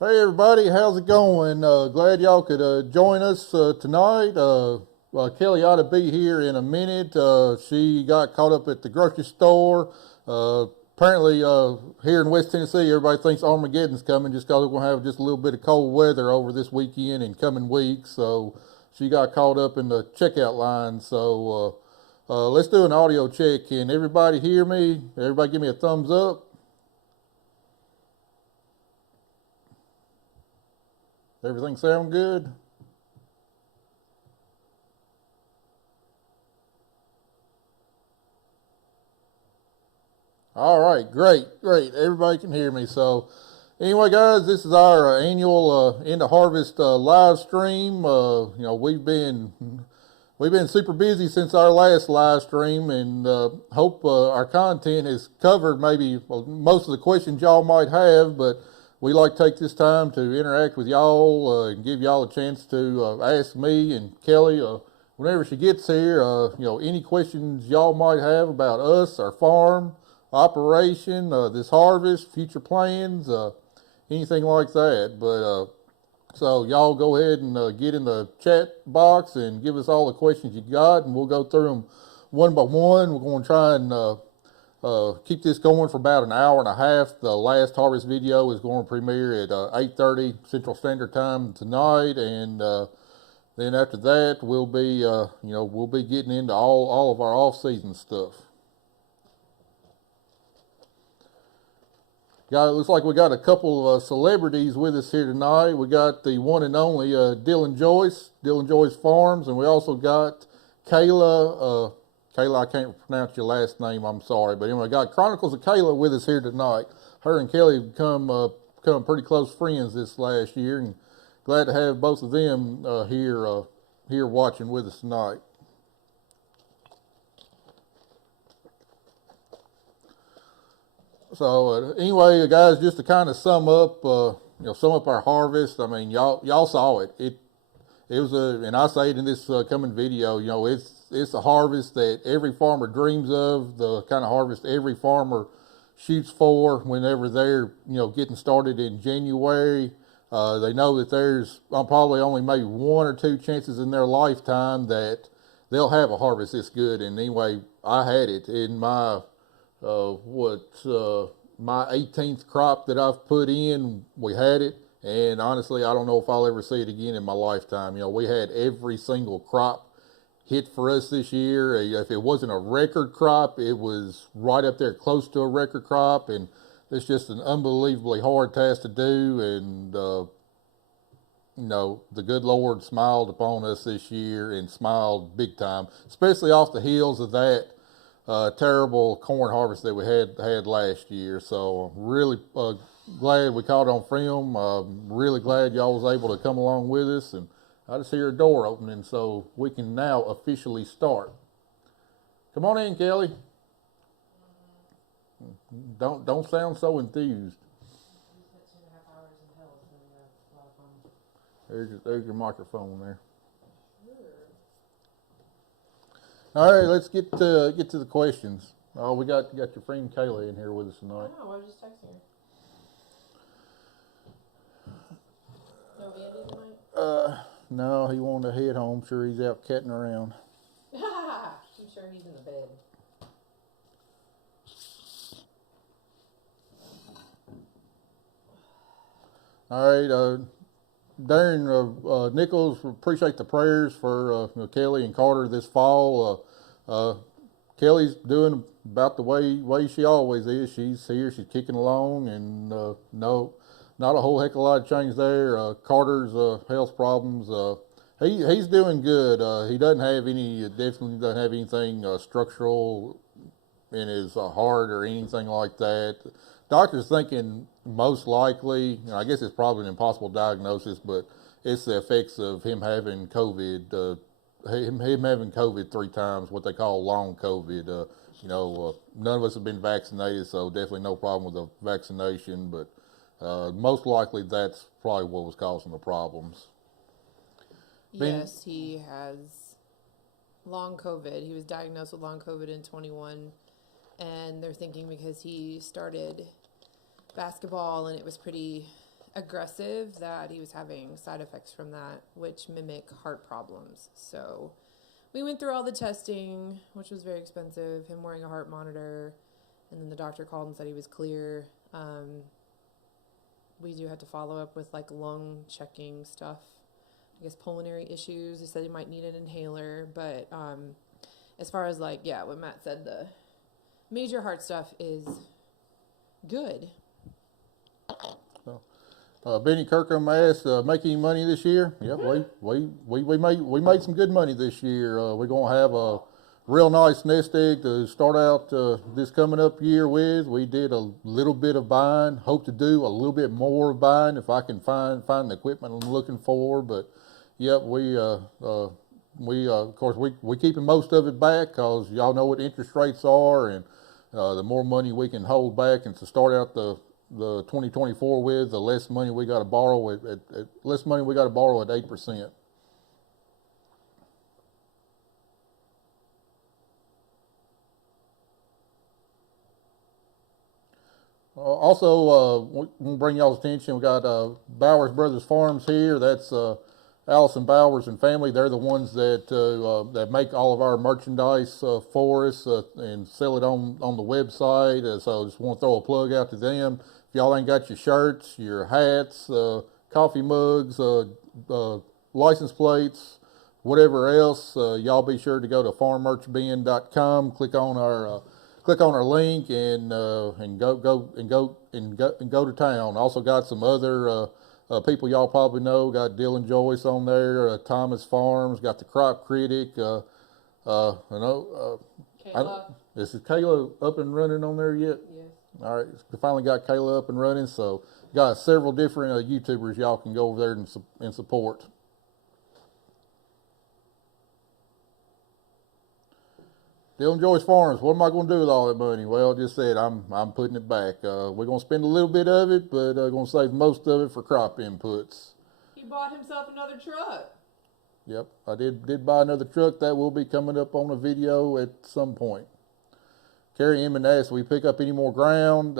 Hey everybody, how's it going? Glad y'all could join us tonight. Kelly ought to be here in a minute. She got caught up at the grocery store. Apparently, here in West Tennessee, everybody thinks Armageddon's coming just because we're going to have just a little bit of cold weather over this weekend and coming weeks. So she got caught up in the checkout line. So let's do an audio check. Can everybody hear me? Everybody give me a thumbs up. Everything sound good? All right, great. Everybody can hear me. So, anyway, guys, this is our annual end of harvest live stream. We've been super busy since our last live stream, and hope our content has covered maybe most of the questions y'all might have. But we like to take this time to interact with y'all and give y'all a chance to ask me and Kelly whenever she gets here. Any questions y'all might have about us, our farm operation, this harvest, future plans, anything like that. But so y'all go ahead and get in the chat box and give us all the questions you got, and we'll go through them one by one. We're going to try and keep this going for about an hour and a half. The last harvest video is going to premiere at 8:30 Central Standard Time tonight, and then after that we'll be getting into all of our off-season stuff. It looks like we got a couple of celebrities with us here tonight. We got the one and only Dylan Joyce Farms, and we also got Kayla. Kayla, I can't pronounce your last name. I'm sorry, but anyway, we got Chronicles of Kayla with us here tonight. Her and Kelly have become pretty close friends this last year, and glad to have both of them here watching with us tonight. So anyway, guys, just to kind of sum up our harvest. I mean, y'all saw it. It was and I say it in this coming video. It's a harvest that every farmer dreams of. The kind of harvest every farmer shoots for whenever they're getting started in January. They know that there's probably only maybe one or two chances in their lifetime that they'll have a harvest this good. And anyway, I had it in my 18th crop that I've put in. We had it, and honestly, I don't know if I'll ever see it again in my lifetime. We had every single crop hit for us this year. If it wasn't a record crop, it was right up there close to a record crop, and it's just an unbelievably hard task to do. And the good Lord smiled upon us this year and smiled big time, especially off the heels of that terrible corn harvest that we had last year. So really glad we caught it on film. Really glad y'all was able to come along with us, and I just hear a door opening, so we can now officially start. Come on in, Kelly. Don't sound so enthused. There's your microphone there. All right, let's get to the questions. Oh, we got your friend Kayla in here with us tonight. I was just texting her. No Andy tonight? No, he wanted to head home. Sure, he's out catting around. I'm sure he's in the bed. All right, Darren Nichols, appreciate the prayers for Kelly and Carter this fall. Kelly's doing about the way she always is. She's here, she's kicking along, and no, not a whole heck of a lot of change there. Carter's health problems. He's doing good. He definitely doesn't have anything structural in his heart or anything like that. Doctor's thinking most likely, I guess it's probably an impossible diagnosis, but it's the effects of him having COVID. Him having COVID 3 times, what they call long COVID. None of us have been vaccinated, so definitely no problem with the vaccination. But most likely that's probably what was causing the problems. Yes, he has long COVID. He was diagnosed with long COVID in 21, and they're thinking because he started basketball and it was pretty aggressive that he was having side effects from that, which mimic heart problems. So we went through all the testing, which was very expensive, him wearing a heart monitor, and then the doctor called and said he was clear. We do have to follow up with like lung checking stuff. I guess pulmonary issues. They said he might need an inhaler, but as far as like, yeah, what Matt said, the major heart stuff is good. Benny Kirkham asked, make any money this year? Yep, we made some good money this year. We're gonna have a real nice nest egg to start out this coming up year with. We did a little bit of buying. Hope to do a little bit more buying if I can find the equipment I'm looking for. But yep, we of course we keeping most of it back because y'all know what interest rates are, and the more money we can hold back and to start out the 2024 with, the less money we got to borrow at 8%. Also, we'll bring y'all's attention. We got Bowers Brothers Farms here. That's Allison Bowers and family. They're the ones that make all of our merchandise for us and sell it on the website. So I just want to throw a plug out to them. If y'all ain't got your shirts, your hats, coffee mugs, license plates, whatever else, y'all be sure to go to farmmerchbin.com. Click on our link and go to town. Also got some other people y'all probably know. Got Dylan Joyce on there, Thomas Farms. Got the Crop Critic. Kayla. Is Kayla up and running on there yet? Yes. All right, we finally got Kayla up and running. So got several different YouTubers y'all can go over there and support. Dylan Joyce Farms, what am I going to do with all that money? Well, just said I'm putting it back. We're going to spend a little bit of it, but going to save most of it for crop inputs. He bought himself another truck. Yep, I did buy another truck. That will be coming up on a video at some point. Carrie Emmett asked, we pick up any more ground?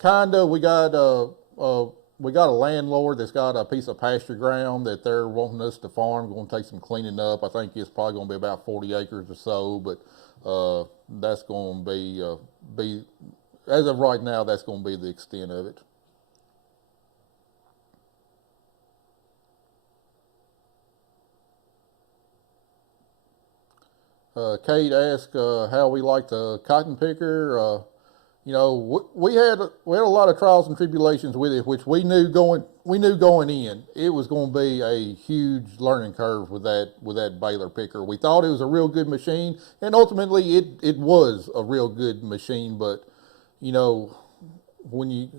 Kinda. We got a landlord that's got a piece of pasture ground that they're wanting us to farm. Going to take some cleaning up. I think it's probably going to be about 40 acres or so, but that's going to be as of right now, that's going to be the extent of it. Kate asked how we like the cotton picker. You know, we had a lot of trials and tribulations with it, which we knew going in. It was going to be a huge learning curve with that baler picker. We thought it was a real good machine, and ultimately it was a real good machine. But you know, we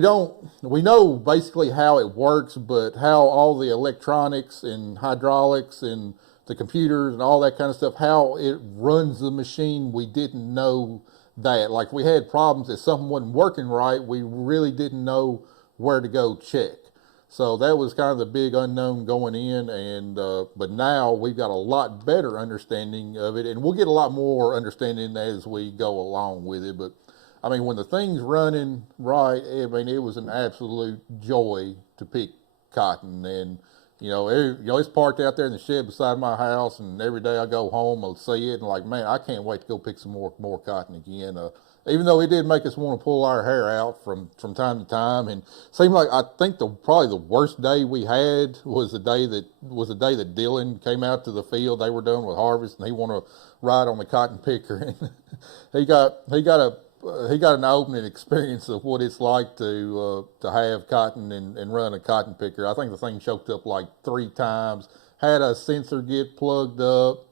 know basically how it works, but how all the electronics and hydraulics and the computers and all that kind of stuff, how it runs the machine, we didn't know that. Like, we had problems that something wasn't working right, we really didn't know where to go check. So that was kind of the big unknown going in, and but now we've got a lot better understanding of it, and we'll get a lot more understanding as we go along with it. But I mean, when the thing's running right, I mean, it was an absolute joy to pick cotton. And you know, it's parked out there in the shed beside my house, and every day I go home, I'll see it, and like, man, I can't wait to go pick some more cotton again. Even though it did make us want to pull our hair out from time to time, and seemed like, I think probably the worst day we had was the day that Dylan came out to the field. They were done with harvest, and he wanted to ride on the cotton picker, and he got an opening experience of what it's like to have cotton and run a cotton picker. I think the thing choked up like 3 times, had a sensor get plugged up,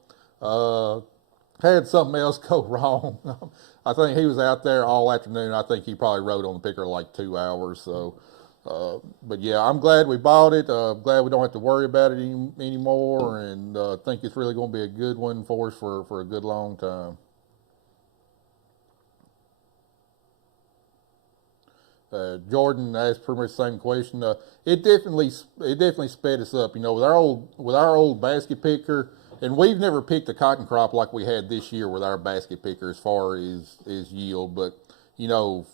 had something else go wrong. I think he was out there all afternoon. I think he probably rode on the picker like 2 hours. So, but yeah, I'm glad we bought it. Glad we don't have to worry about it anymore, and think it's really going to be a good one for us for a good long time. Jordan asked pretty much the same question. It definitely sped us up. You know, with our old basket picker, and we've never picked a cotton crop like we had this year with our basket picker as far as yield. But you know,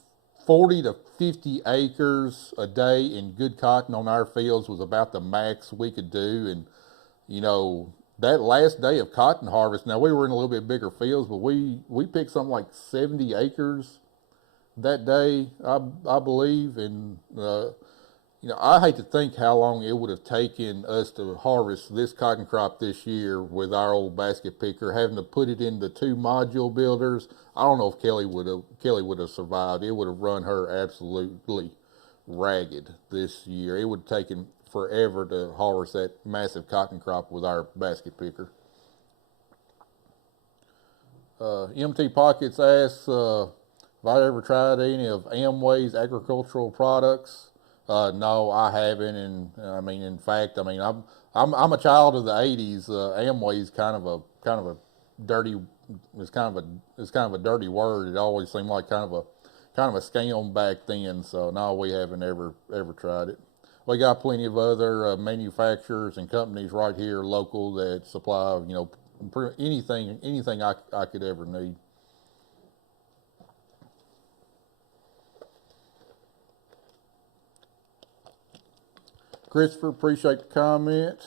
40 to 50 acres a day in good cotton on our fields was about the max we could do. And, you know, that last day of cotton harvest, now we were in a little bit bigger fields, but we picked something like 70 acres that day, I believe. And, you know, I hate to think how long it would have taken us to harvest this cotton crop this year with our old basket picker, having to put it into 2 module builders. I don't know if Kelly would have survived. It would have run her absolutely ragged this year. It would have taken forever to harvest that massive cotton crop with our basket picker. MT Pockets asks if I ever tried any of Amway's agricultural products. No, I haven't, and I mean, in fact, I mean, I'm a child of the '80s. Amway's kind of a dirty. It's kind of a dirty word. It always seemed like kind of a scam back then. So no, we haven't ever tried it. We got plenty of other manufacturers and companies right here local that supply, you know, anything I could ever need. Christopher, appreciate the comment.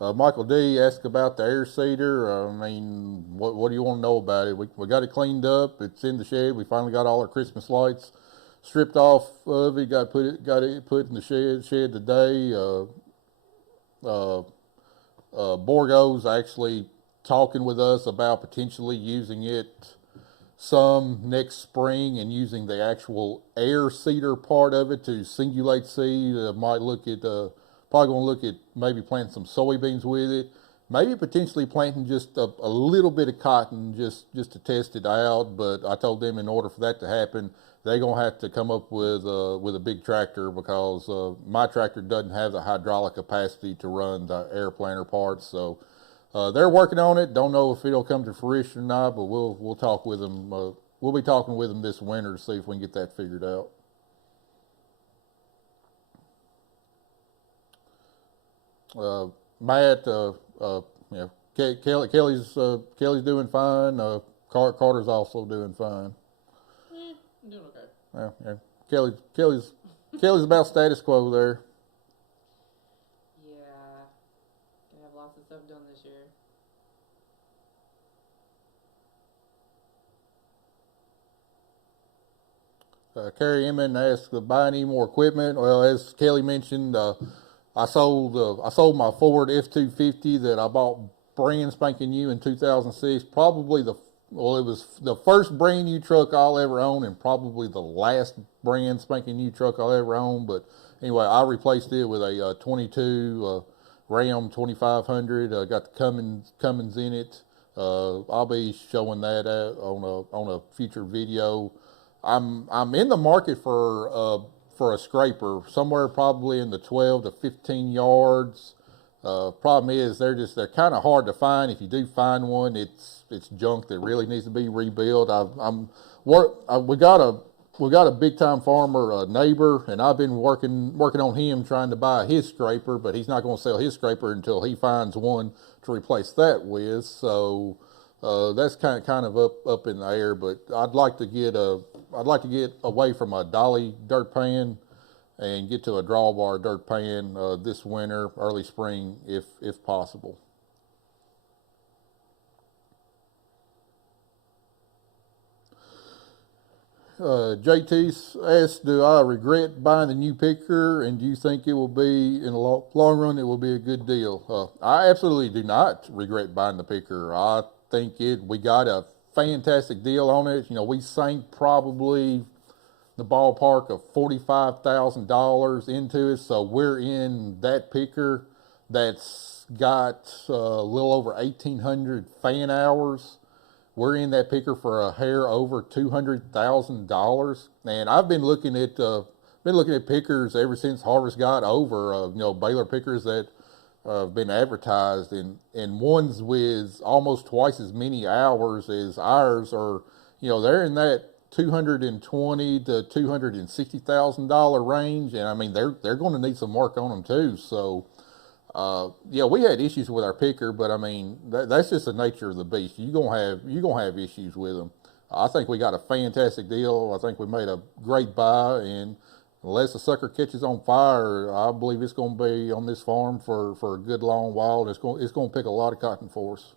Michael D asked about the air seeder. I mean, what do you want to know about it? We got it cleaned up. It's in the shed. We finally got all our Christmas lights stripped off of it. Got it put in the shed today. Borgo's actually talking with us about potentially using it some next spring and using the actual air seeder part of it to singulate seed. Might look at probably going to look at maybe planting some soybeans with it. Maybe potentially planting just a little bit of cotton just to test it out. But I told them in order for that to happen, they're going to have to come up with a big tractor, because my tractor doesn't have the hydraulic capacity to run the air planter parts. So they're working on it. Don't know if it'll come to fruition or not, but we'll talk with them. We'll be talking with them this winter to see if we can get that figured out. Matt, yeah, Kelly's doing fine. Carter's also doing fine. I'm doing okay. Yeah. Kelly's about status quo there. Yeah, gonna have lots of stuff done this year. Carrie Emmon asked to buy any more equipment. Well, as Kelly mentioned, I sold my Ford F-250 that I bought brand spanking new in 2006. It was the first brand new truck I'll ever own, and probably the last brand spanking new truck I'll ever own. But anyway, I replaced it with a 22 Ram 2500. Got the Cummins in it. I'll be showing that on a future video. I'm in the market for a scraper, somewhere probably in the 12 to 15 yards. Problem is they're kind of hard to find. If you do find one, it's junk that really needs to be rebuilt. We got a big time farmer neighbor, and I've been working on him trying to buy his scraper, but he's not going to sell his scraper until he finds one to replace that with. So that's kind of up in the air. But I'd like to get away from a dolly dirt pan and get to a drawbar dirt pan this winter, early spring, if possible. JT asked, do I regret buying the new picker, and do you think it will be, in the long run, it will be a good deal? I absolutely do not regret buying the picker. I think we got a fantastic deal on it. You know, we sank probably the ballpark of $45,000 into it, so we're in that picker that's got a little over 1,800 fan hours. We're in that picker for a hair over $200,000, and I've been looking at pickers ever since harvest got over. Baler pickers that have been advertised, and ones with almost twice as many hours as ours are. They're in that $220,000 to $260,000 range, and I mean they're going to need some work on them too. So. We had issues with our picker, but I mean that's just the nature of the beast. You're gonna have issues with them. I think we got a fantastic deal. I think we made a great buy, and unless the sucker catches on fire, I believe it's going to be on this farm for a good long while. It's going to pick a lot of cotton for us.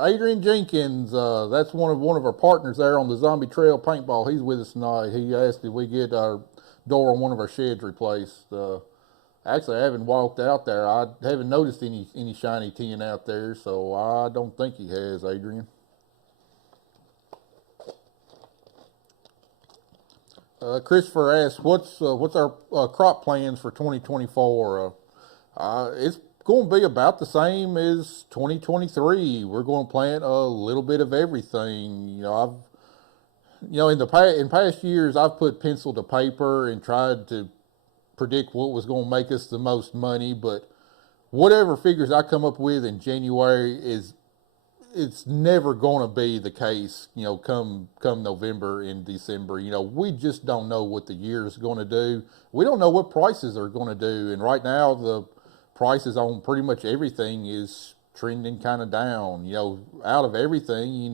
Adrian Jenkins, that's one of our partners there on the Zombie Trail Paintball. He's with us tonight. He asked if we get our door on one of our sheds replaced. Actually, I haven't walked out there. I haven't noticed any shiny tin out there, so I don't think he has, Adrian. Christopher asked, what's our crop plans for 2024? It's going to be about the same as 2023. We're going to plant a little bit of everything. In past years, I've put pencil to paper and tried to predict what was going to make us the most money, but whatever figures I come up with in January it's never going to be the case, come November and December. We just don't know what the year is going to do. We don't know what prices are going to do. And right now, the prices on pretty much everything is trending kind of down. Out of everything,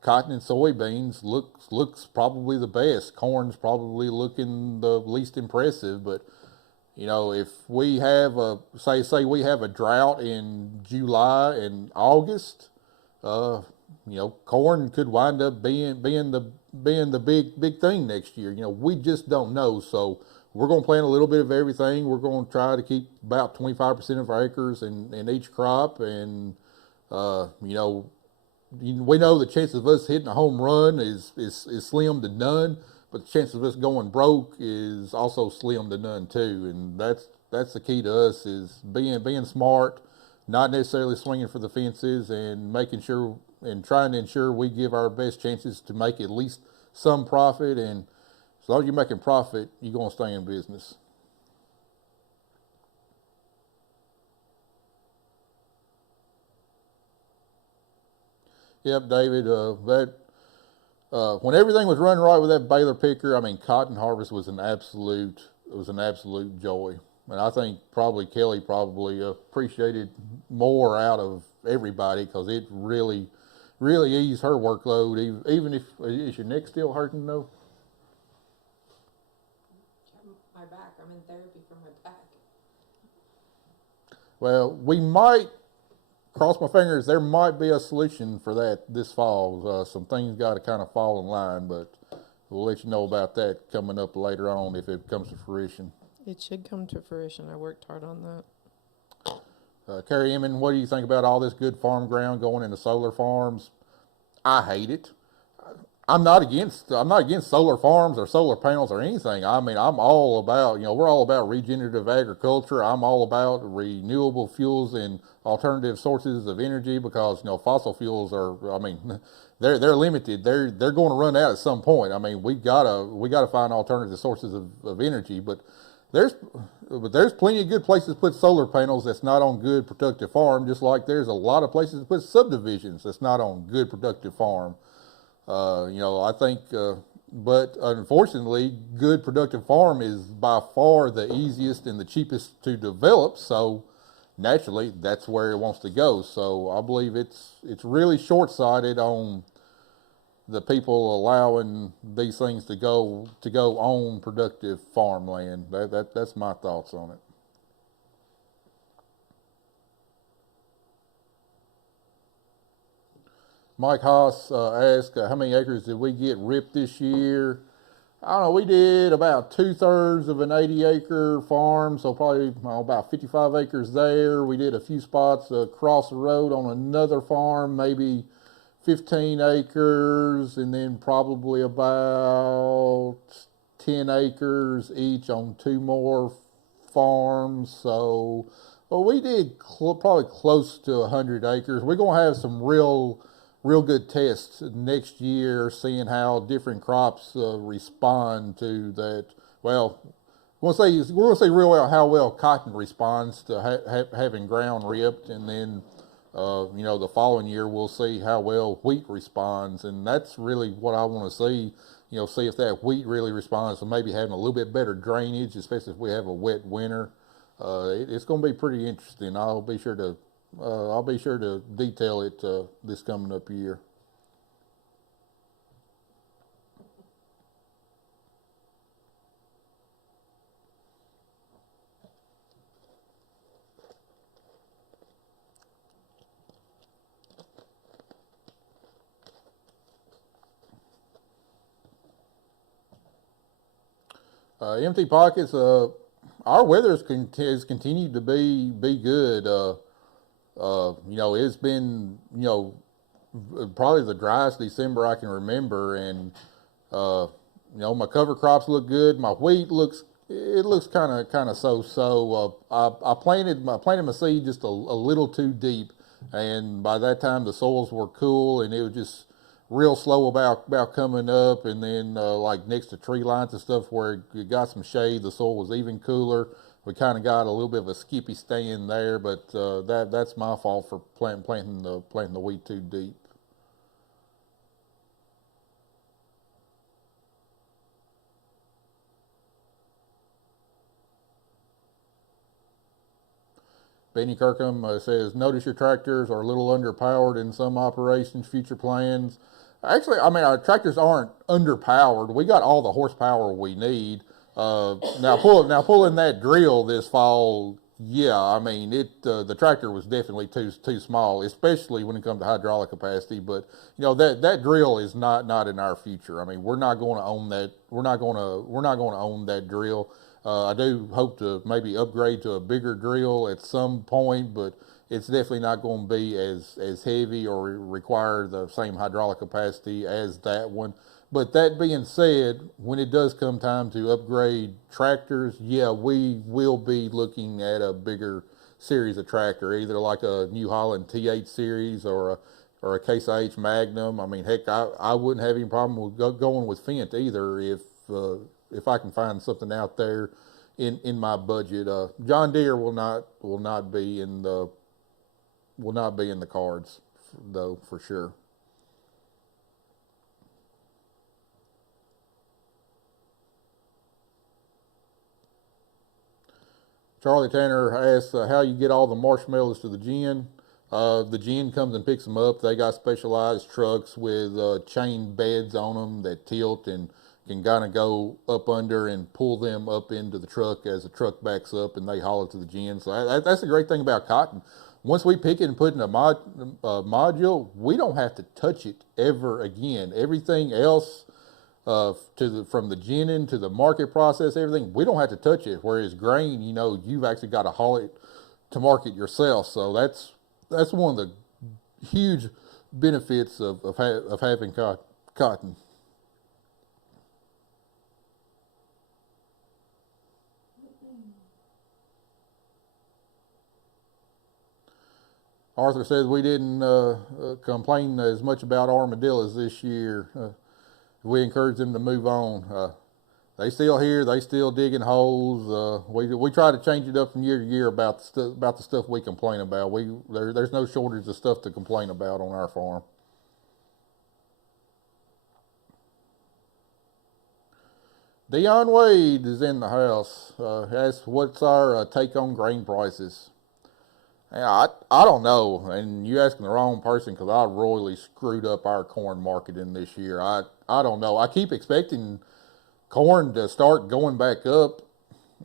cotton and soybeans looks probably the best. Corn's probably looking the least impressive, but if we have say we have a drought in July and August, corn could wind up being the big thing next year. We just don't know. So we're going to plant a little bit of everything. We're going to try to keep about 25% of our acres in each crop, and we know the chances of us hitting a home run is slim to none, but the chance of us going broke is also slim to none too. And that's the key to us, is being smart, not necessarily swinging for the fences, and making sure and trying to ensure we give our best chances to make at least some profit. And as long as you're making profit, you're going to stay in business. Yep, David. When everything was running right with that baler picker, cotton harvest was an absolute joy. And I think Kelly appreciated more out of everybody, because it really eased her workload. Even if, is your neck still hurting though? My back. I'm in therapy for my back. Well, we might, cross my fingers, there might be a solution for that this fall. Some things got to kind of fall in line, but we'll let you know about that coming up later on if it comes to fruition. It should come to fruition. I worked hard on that. Carrie Emmon, what do you think about all this good farm ground going into solar farms? I hate it. I'm not against solar farms or solar panels or anything. I'm all about, we're all about regenerative agriculture. I'm all about renewable fuels and alternative sources of energy, because fossil fuels are, they're limited. They're going to run out at some point. We gotta find alternative sources of energy, but there's plenty of good places to put solar panels that's not on good productive farm, just like there's a lot of places to put subdivisions that's not on good productive farm. I think, but unfortunately, good productive farm is by far the easiest and the cheapest to develop. So naturally, that's where it wants to go. So I believe it's really short-sighted on the people allowing these things to go on productive farmland. That's my thoughts on it. Mike Haas asked, how many acres did we get ripped this year? I don't know, we did about 2/3 of an 80-acre farm, so probably about 55 acres there. We did a few spots across the road on another farm, maybe 15 acres, and then probably about 10 acres each on 2 more farms. So we did probably close to 100 acres. We're going to have some real good tests next year, seeing how different crops respond to that. Well, we're going to see real well how well cotton responds to having ground ripped, and then the following year we'll see how well wheat responds, and that's really what I want to see. See if that wheat really responds, and maybe having a little bit better drainage, especially if we have a wet winter. It's going to be pretty interesting. I'll be sure to I'll be sure to detail it this coming up year. Empty pockets. Our weather has continued to be good. It's been probably the driest December I can remember, and uh, my cover crops look good. My wheat looks kind of so. I planted my seed just a little too deep, and by that time the soils were cool, and it was just real slow about coming up. And then like next to tree lines and stuff where it got some shade, the soil was even cooler. We kind of got a little bit of a skippy stand there, but that's my fault for planting the wheat too deep. Benny Kirkham says, notice your tractors are a little underpowered in some operations, future plans. Actually, I mean, our tractors aren't underpowered. We got all the horsepower we need. Now pulling that drill this fall, yeah, I mean, the tractor was definitely too small, especially when it comes to hydraulic capacity. But that drill is not in our future. I mean, we're not going to own that. We're not going to own that drill. I do hope to maybe upgrade to a bigger drill at some point, but it's definitely not going to be as heavy or require the same hydraulic capacity as that one. But that being said, when it does come time to upgrade tractors, yeah, we will be looking at a bigger series of tractor, either like a New Holland T8 series or a Case IH Magnum. I mean, heck, I wouldn't have any problem with going with Fendt either if I can find something out there in my budget. John Deere will not be in the cards though, for sure. Charlie Tanner asks how you get all the marshmallows to the gin. The gin comes and picks them up. They got specialized trucks with chain beds on them that tilt and can kind of go up under and pull them up into the truck as the truck backs up, and they haul it to the gin. So that's the great thing about cotton. Once we pick it and put it in a module, we don't have to touch it ever again. Everything else from the ginning to the market process, everything, we don't have to touch it. Whereas grain, you've actually got to haul it to market yourself. So that's one of the huge benefits of having cotton. Arthur says we didn't complain as much about armadillos this year. We encourage them to move on. They still here. They still digging holes. We try to change it up from year to year about the stuff we complain about. There's no shortage of stuff to complain about on our farm. Dion Wade is in the house. Asks what's our take on grain prices. Yeah, I don't know, and you asking the wrong person because I royally screwed up our corn marketing this year. I don't know. I keep expecting corn to start going back up,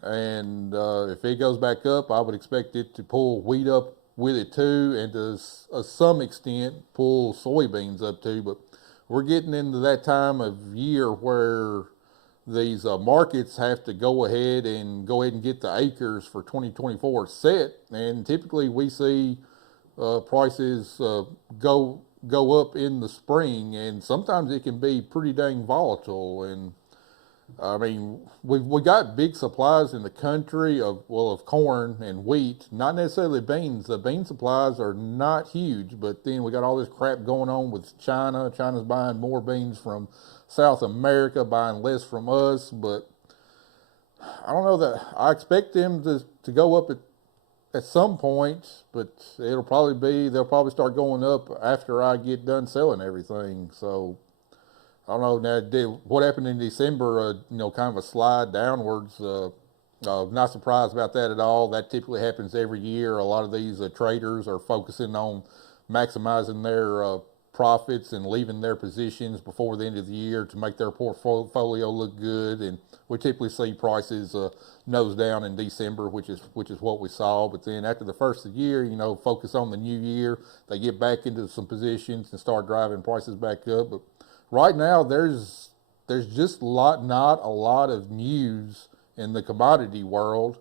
and if it goes back up, I would expect it to pull wheat up with it too, and to some extent pull soybeans up too. But we're getting into that time of year where these markets have to go ahead and get the acres for 2024 set, and typically we see prices go up in the spring, and sometimes it can be pretty dang volatile. And I mean, we got big supplies in the country of corn and wheat, not necessarily beans. The bean supplies are not huge, but then we got all this crap going on with China. China's buying more beans from South America, buying less from us. But I don't know that I expect them to go up at some point, but they'll probably start going up after I get done selling everything. So I don't know. Now, what happened in December? Kind of a slide downwards. Not surprised about that at all. That typically happens every year. A lot of these traders are focusing on maximizing their profits and leaving their positions before the end of the year to make their portfolio look good. And we typically see prices nose down in December, which is what we saw. But then after the first of the year, focus on the new year. They get back into some positions and start driving prices back up. But right now, there's just not a lot of news in the commodity world,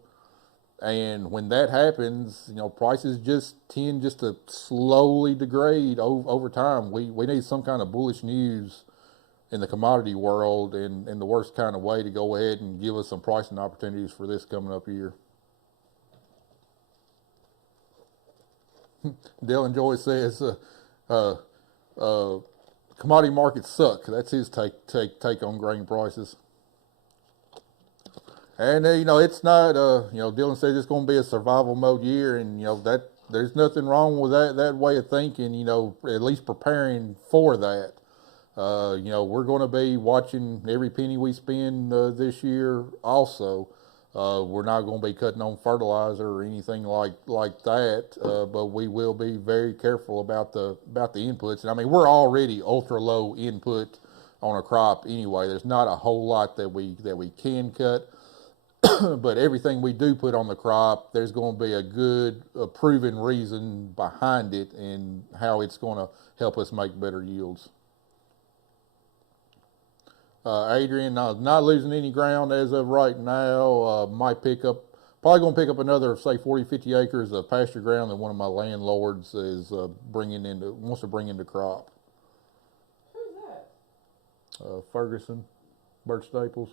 and when that happens, prices just tend just to slowly degrade over time. We need some kind of bullish news in the commodity world in the worst kind of way to go ahead and give us some pricing opportunities for this coming up year. Dylan Joyce says commodity markets suck. That's his take on grain prices. And it's not. Dylan says it's going to be a survival mode year, and that there's nothing wrong with that way of thinking. At least preparing for that. We're going to be watching every penny we spend this year. Also, we're not going to be cutting on fertilizer or anything like that. But we will be very careful about the inputs. And I mean, we're already ultra low input on a crop anyway. There's not a whole lot that we can cut. But everything we do put on the crop, there's going to be a good, proven reason behind it and how it's going to help us make better yields. Adrian, not losing any ground as of right now. Probably going to pick up another, say, 40, 50 acres of pasture ground that one of my landlords is wants to bring into crop. Who's that? Ferguson, Bert Staples.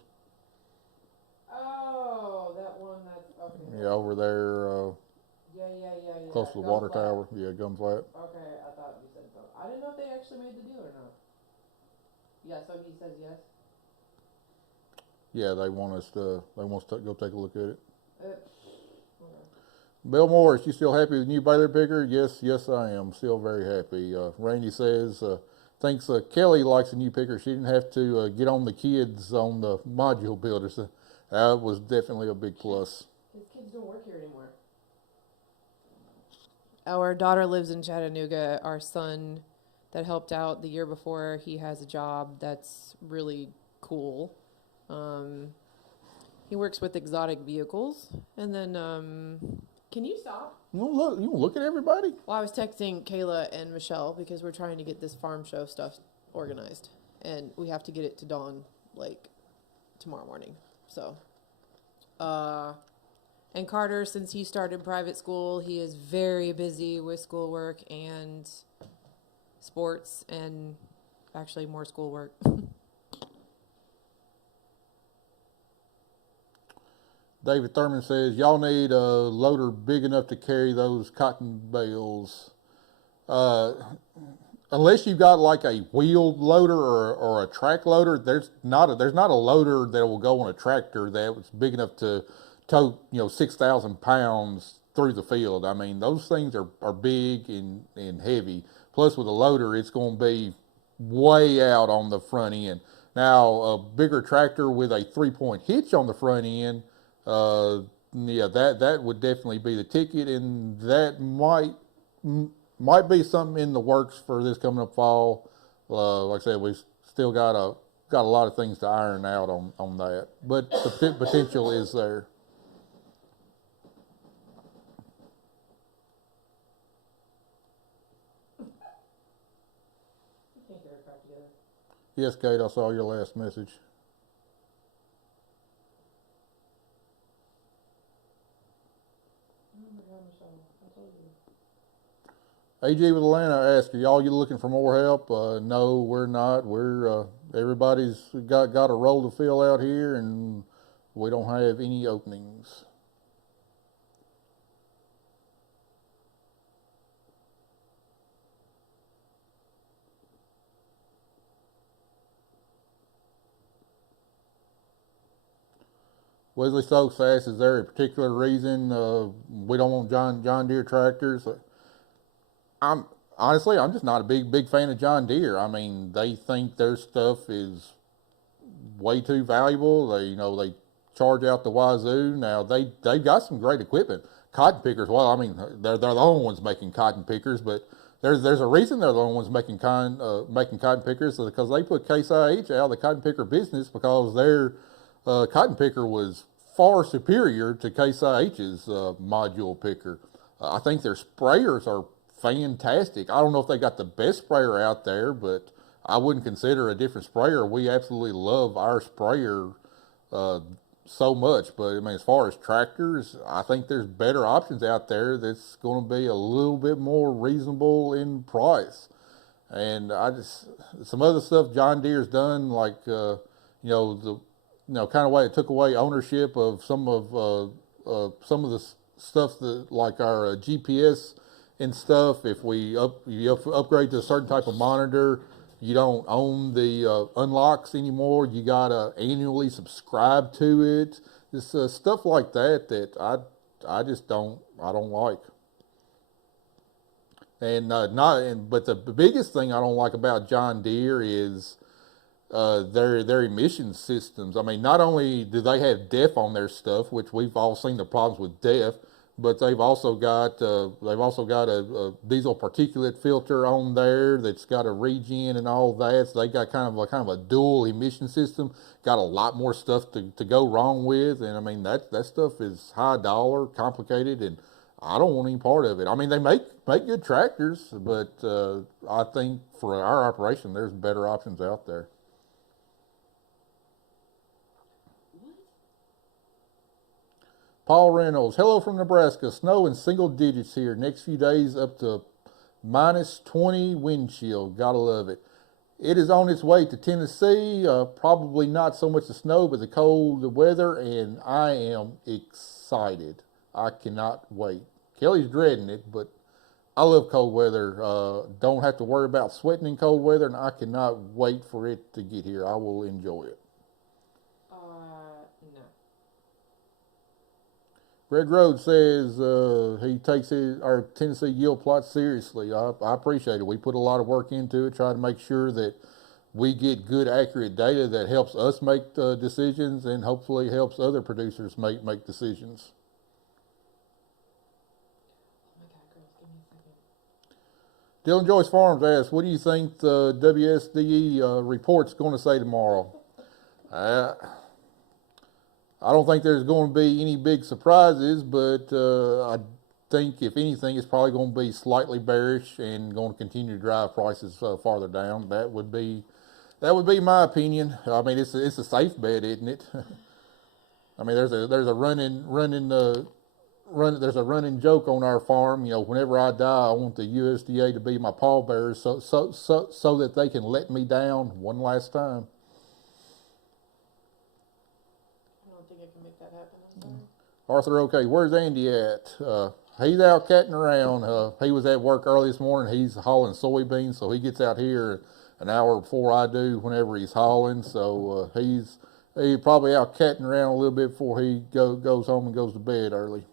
Oh, that one that's okay. Yeah, over there. Yeah. Close to the water tower. Yeah, Gum Flat. Okay, I thought you said so. I didn't know if they actually made the deal or not. Yeah, so he says yes. Yeah, they want us to go take a look at it. Okay. Bill Morris, you still happy with the new Baylor picker? Yes, I am. Still very happy. Randy says, thinks Kelly likes a new picker. She didn't have to get on the kids on the module builder. So that was definitely a big plus. His kids don't work here anymore. Our daughter lives in Chattanooga. Our son that helped out the year before, he has a job that's really cool. He works with exotic vehicles. And then, can you stop? You want to look at everybody? Well, I was texting Kayla and Michelle because we're trying to get this farm show stuff organized. And we have to get it to Dawn, tomorrow morning. So, and Carter, since he started private school, he is very busy with schoolwork and sports and actually more schoolwork. David Thurman says, y'all need a loader big enough to carry those cotton bales. Unless you've got like a wheeled loader or a track loader, there's not a loader that will go on a tractor that was big enough to tote 6,000 pounds through the field. I mean, those things are big and heavy. Plus, with a loader, it's going to be way out on the front end. Now, a bigger tractor with a 3-point hitch on the front end, that would definitely be the ticket, and that might be something in the works for this coming up fall. Like I said, we still got a lot of things to iron out on that, but the potential is there. Yes, Kate, I saw your last message. AG with Atlanta asked, are you looking for more help? No, we're not. We're everybody's got a role to fill out here, and we don't have any openings. Wesley Stokes asks, is there a particular reason we don't want John Deere tractors? I'm just not a big fan of John Deere. I mean, they think their stuff is way too valuable. They charge out the wazoo. Now they've got some great equipment. Cotton pickers, well, I mean, they're the only ones making cotton pickers, but there's a reason they're the only ones making cotton pickers, because they put Case IH out of the cotton picker business because their cotton picker was far superior to Case IH's module picker. I think their sprayers are fantastic. I don't know if they got the best sprayer out there, but I wouldn't consider a different sprayer. We absolutely love our sprayer so much. But I mean, as far as tractors, I think there's better options out there that's going to be a little bit more reasonable in price. And some other stuff John Deere's done, like kind of way it took away ownership of some of the stuff that, like our GPS and stuff. If you upgrade to a certain type of monitor, you don't own the unlocks anymore. You gotta annually subscribe to it. This stuff like that I just don't like. But the biggest thing I don't like about John Deere is their emission systems. I mean, not only do they have DEF on their stuff, which we've all seen the problems with DEF, but they've also got a diesel particulate filter on there that's got a regen and all that. So they got kind of a dual emission system. Got a lot more stuff to go wrong with, and I mean that stuff is high dollar, complicated, and I don't want any part of it. I mean, they make good tractors, but I think for our operation, there's better options out there. Paul Reynolds, hello from Nebraska. Snow in single digits here. Next few days up to -20 wind chill. Gotta love it. It is on its way to Tennessee. Probably not so much the snow, but the cold weather, and I am excited. I cannot wait. Kelly's dreading it, but I love cold weather. Don't have to worry about sweating in cold weather, and I cannot wait for it to get here. I will enjoy it. No. Greg Rhodes says he takes our Tennessee yield plot seriously. I appreciate it. We put a lot of work into it, trying to make sure that we get good, accurate data that helps us make decisions and hopefully helps other producers make decisions. Oh my God, girls, give me a second. Dylan Joyce Farms asks, what do you think the WSDE report's going to say tomorrow? I don't think there's going to be any big surprises, but I think if anything, it's probably going to be slightly bearish and going to continue to drive prices farther down. That would be my opinion. I mean, it's a safe bet, isn't it? I mean, there's a running joke on our farm. You know, whenever I die, I want the USDA to be my pallbearer, so that they can let me down one last time. Arthur, okay, where's Andy at? He's out catting around. He was at work early this morning. He's hauling soybeans, so he gets out here an hour before I do whenever he's hauling. So he's probably out catting around a little bit before he goes home and goes to bed early.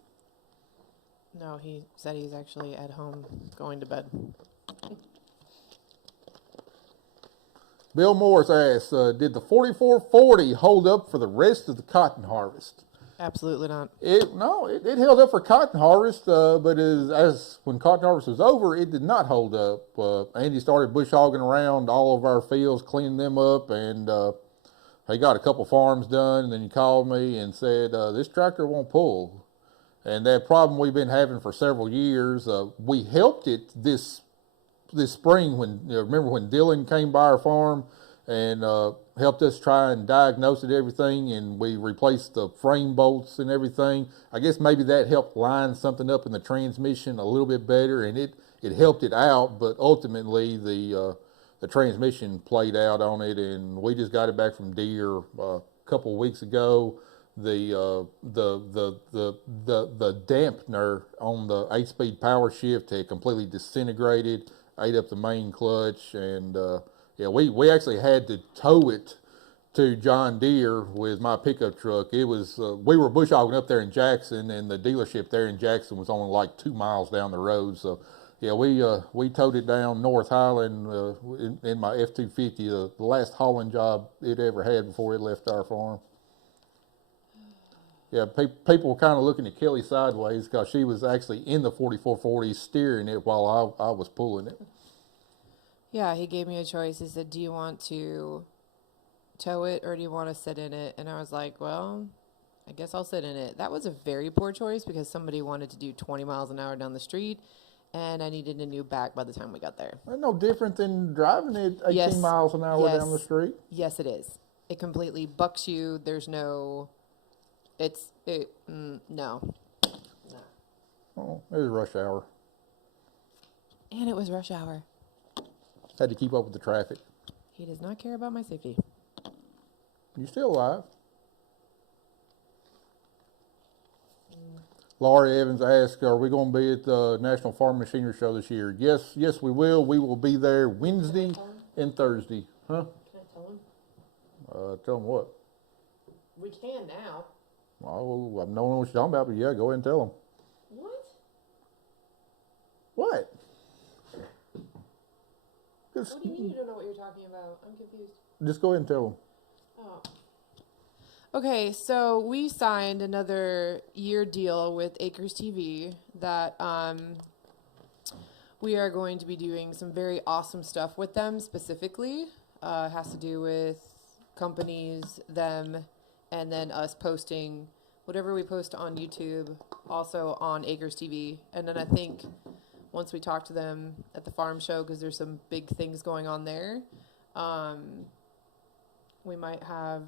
No, he said he's actually at home going to bed. Bill Morris asks, did the 4440 hold up for the rest of the cotton harvest? Absolutely not. It held up for cotton harvest, but as when cotton harvest was over, it did not hold up. Andy started bush hogging around all of our fields, cleaning them up, and he got a couple farms done. And then he called me and said, "This tractor won't pull." And that problem we've been having for several years. We helped it this spring when remember when Dylan came by our farm and helped us try and diagnose it, everything, and we replaced the frame bolts and everything. I guess maybe that helped line something up in the transmission a little bit better, and it helped it out. But ultimately, the transmission played out on it, and we just got it back from Deere a couple of weeks ago. The dampener on the 8-speed power shift had completely disintegrated, ate up the main clutch, and we actually had to tow it to John Deere with my pickup truck. It was we were bush hogging up there in Jackson, and the dealership there in Jackson was only like 2 miles down the road. So yeah, we towed it down North Highland in my F-250, the last hauling job it ever had before it left our farm. Yeah, people were kind of looking at Kelly sideways because she was actually in the 4440 steering it while I was pulling it. Yeah, he gave me a choice. He said, "Do you want to tow it or do you want to sit in it?" And I was like, "Well, I guess I'll sit in it." That was a very poor choice because somebody wanted to do 20 miles an hour down the street, and I needed a new back by the time we got there. That's no different than driving it 18 Yes. miles an hour Yes. down the street. Yes, it is. It completely bucks you. There's no, no. Oh, it was rush hour. And it was rush hour. Had to keep up with the traffic. He does not care about my safety. You still alive? Laurie Evans asked, "Are we going to be at the National Farm Machinery Show this year?" Yes, we will. We will be there Wednesday and Thursday. Huh? Can I tell him? Tell them what? We can now. Oh, I don't know what you're talking about, but yeah, go ahead and tell them. What? What? What do you mean you don't know what you're talking about? I'm confused. Just go ahead and tell them. Oh. Okay, so we signed another year deal with Acres TV that we are going to be doing some very awesome stuff with them specifically. It has to do with companies, them, and then us posting whatever we post on YouTube, also on Acres TV. And then I think once we talk to them at the farm show, because there's some big things going on there, we might have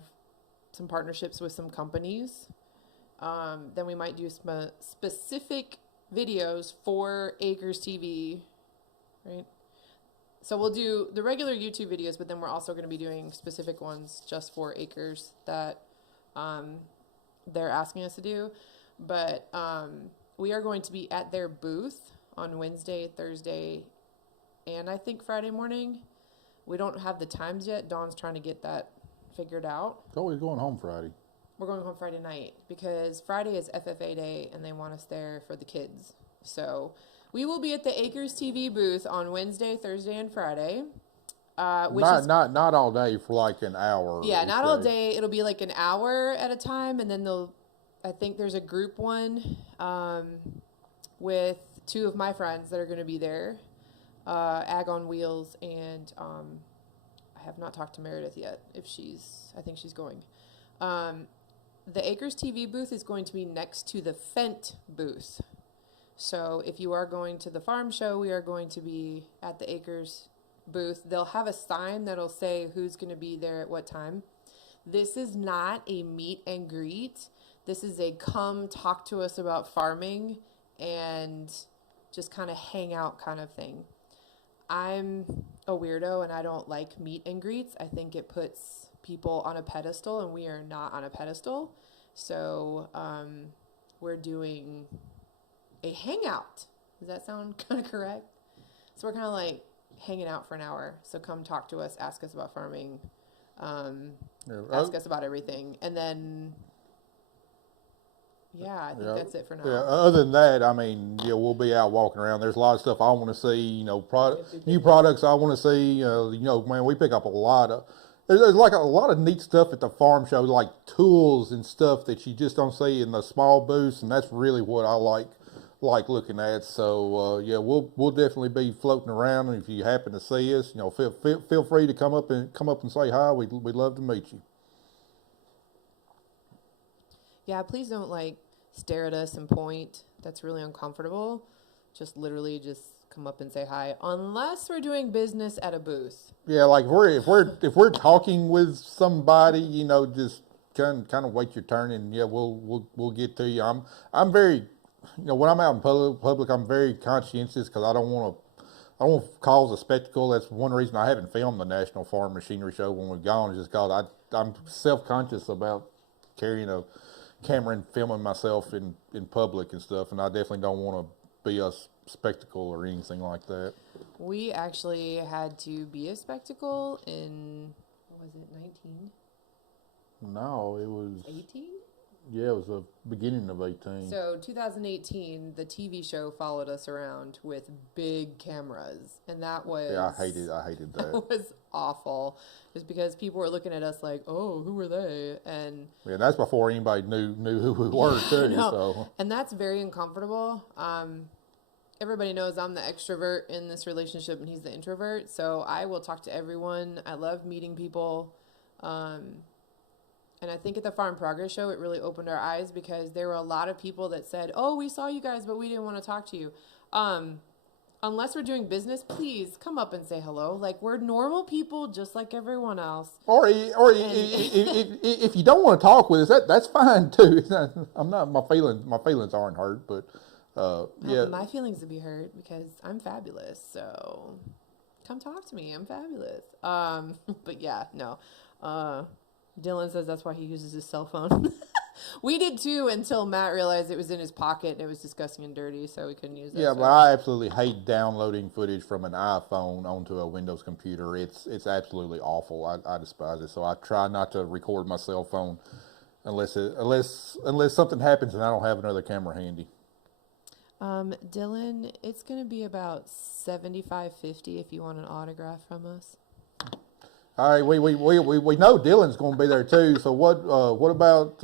some partnerships with some companies. Then we might do some specific videos for Acres TV, right? So we'll do the regular YouTube videos, but then we're also going to be doing specific ones just for Acres that they're asking us to do. But we are going to be at their booth on Wednesday, Thursday, and I think Friday morning. We don't have the times yet. Dawn's trying to get that figured out. It's always going home Friday. We're going home Friday night because Friday is FFA day and they want us there for the kids. So we will be at the Acres TV booth on Wednesday, Thursday, and Friday. Not all day for like an hour. Yeah, not all day. It'll be like an hour at a time, and then I think there's a group one with two of my friends that are going to be there, Ag on Wheels, and I have not talked to Meredith yet. I think she's going. The Acres TV booth is going to be next to the Fent booth. So if you are going to the farm show, we are going to be at the Acres booth. They'll have a sign that'll say who's going to be there at what time. This is not a meet and greet. This is a come talk to us about farming and just kind of hang out kind of thing. I'm a weirdo and I don't like meet and greets. I think it puts people on a pedestal and we are not on a pedestal. So we're doing a hangout. Does that sound kind of correct? So we're kind of like hanging out for an hour. So come talk to us, ask us about farming, ask us about everything. And then, yeah, I think that's it for now. Yeah, other than that, I mean, yeah, we'll be out walking around. There's a lot of stuff I want to see, new products I want to see. Man, we pick up a lot of, there's like a lot of neat stuff at the farm show, like tools and stuff that you just don't see in the small booths, and that's really what I like looking at. So yeah, we'll definitely be floating around, and if you happen to see us, feel free to come up and say hi. We'd love to meet you. Yeah, please don't stare at us and point. That's really uncomfortable. Just literally just come up and say hi, unless we're doing business at a booth. Yeah, like if we're talking with somebody, just kind of wait your turn, and yeah, we'll get to you. I'm very, when I'm out in public, I'm very conscientious because I don't want to cause a spectacle. That's one reason I haven't filmed the National Farm Machinery Show when we've gone, is just because I'm self-conscious about carrying a camera and filming myself in public and stuff, and I definitely don't want to be a spectacle or anything like that. We actually had to be a spectacle in, what was it, 19? No, it was 18? Yeah, it was the beginning of 18. So 2018, the TV show followed us around with big cameras, and that was Yeah, I hated that. that was awful, just because people were looking at us like, "Oh, who are they?" And Yeah, that's before anybody knew who we were too. no, So and that's very uncomfortable. Everybody knows I'm the extrovert in this relationship, and he's the introvert. So I will talk to everyone. I love meeting people. And I think at the Farm Progress Show, it really opened our eyes, because there were a lot of people that said, "Oh, we saw you guys, but we didn't want to talk to you." Unless we're doing business, please come up and say hello. Like, we're normal people just like everyone else. If you don't want to talk with us, that's fine too. I'm not my feelings aren't hurt, but yeah. My feelings would be hurt because I'm fabulous. So come talk to me. I'm fabulous. But yeah, no. Dylan says that's why he uses his cell phone. We did too, until Matt realized it was in his pocket and it was disgusting and dirty, so we couldn't use it. Yeah, so. but I absolutely hate downloading footage from an iPhone onto a Windows computer. It's absolutely awful. I despise it. So I try not to record my cell phone unless something happens and I don't have another camera handy. Dylan, it's gonna be about $75.50 if you want an autograph from us. All right, we know Dylan's going to be there too. So what about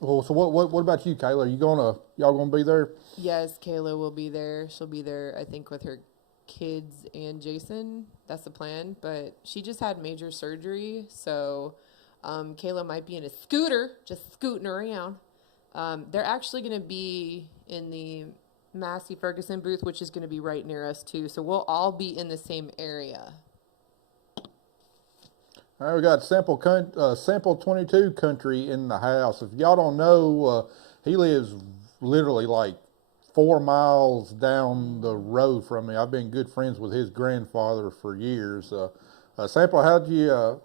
what about you, Kayla? Y'all gonna be there? Yes, Kayla will be there. She'll be there, I think, with her kids and Jason. That's the plan. But she just had major surgery, so Kayla might be in a scooter, just scooting around. They're actually going to be in the Massey Ferguson booth, which is going to be right near us too. So we'll all be in the same area. All right, we got sample 22 country in the house. If y'all don't know, he lives literally like 4 miles down the road from me. I've been good friends with his grandfather for years. Sample, how'd your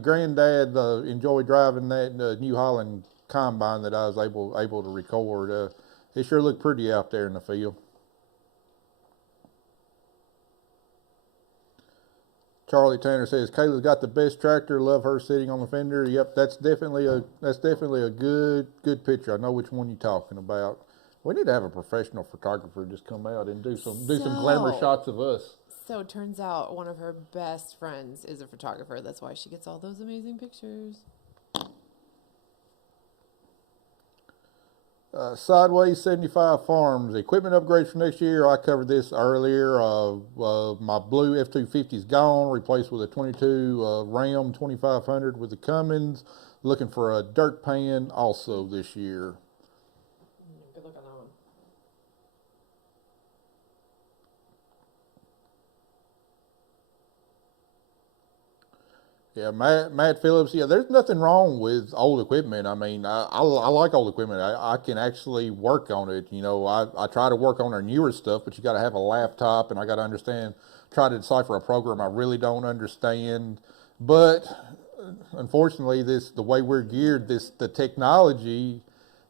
granddad enjoy driving that New Holland combine that I was able to record? It sure looked pretty out there in the field. Charlie Tanner says Kayla's got the best tractor. Love her sitting on the fender. Yep, that's definitely a good picture. I know which one you're talking about. We need to have a professional photographer just come out and do some glamour shots of us. So it turns out one of her best friends is a photographer. That's why she gets all those amazing pictures. Sideways 75 Farms equipment upgrades for next year. I covered this earlier. My blue F-250 is gone, replaced with a 22 Ram 2500 with the Cummins. Looking for a dirt pan also this year. Good luck on that one. Yeah, Matt Phillips. Yeah, there's nothing wrong with old equipment. I mean, I like old equipment. I can actually work on it. You know, I try to work on our newer stuff, but you got to have a laptop, and I got to try to decipher a program I really don't understand. But unfortunately, the way we're geared, the technology,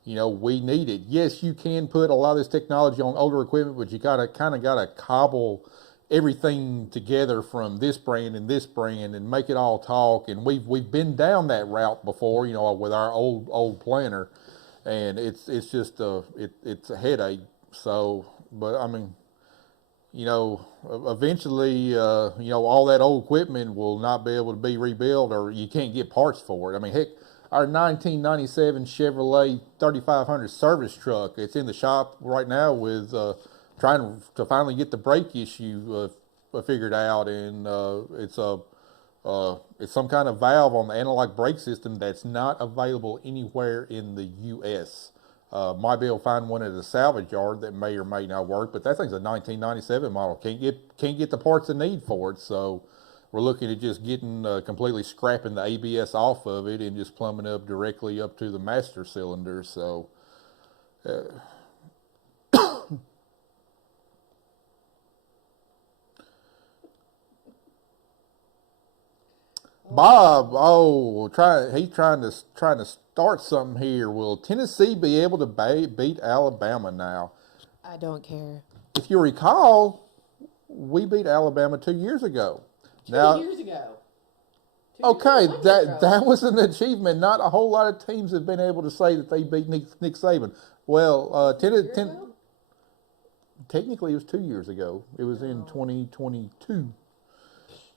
you know, we need it. Yes, you can put a lot of this technology on older equipment, but you kind of got to cobble everything together from this brand and make it all talk. And we've been down that route before, you know, with our old planter, and it's just it's a headache. So, but I mean, you know, eventually, you know, all that old equipment will not be able to be rebuilt, or you can't get parts for it. I mean, heck, our 1997 Chevrolet 3500 service truck, it's in the shop right now with trying to finally get the brake issue figured out, and it's some kind of valve on the analog brake system that's not available anywhere in the U.S. Might be able to find one at a salvage yard that may or may not work, but that thing's a 1997 model. Can't get the parts they need for it, so we're looking at just getting completely scrapping the ABS off of it and just plumbing up directly up to the master cylinder. So. Bob, he's trying to start something here. Will Tennessee be able to beat Alabama now? I don't care. If you recall, we beat Alabama 2 years ago. 2 years ago. Okay, that was an achievement. Not a whole lot of teams have been able to say that they beat Nick Saban. Well, technically it was 2 years ago. It was in 2022.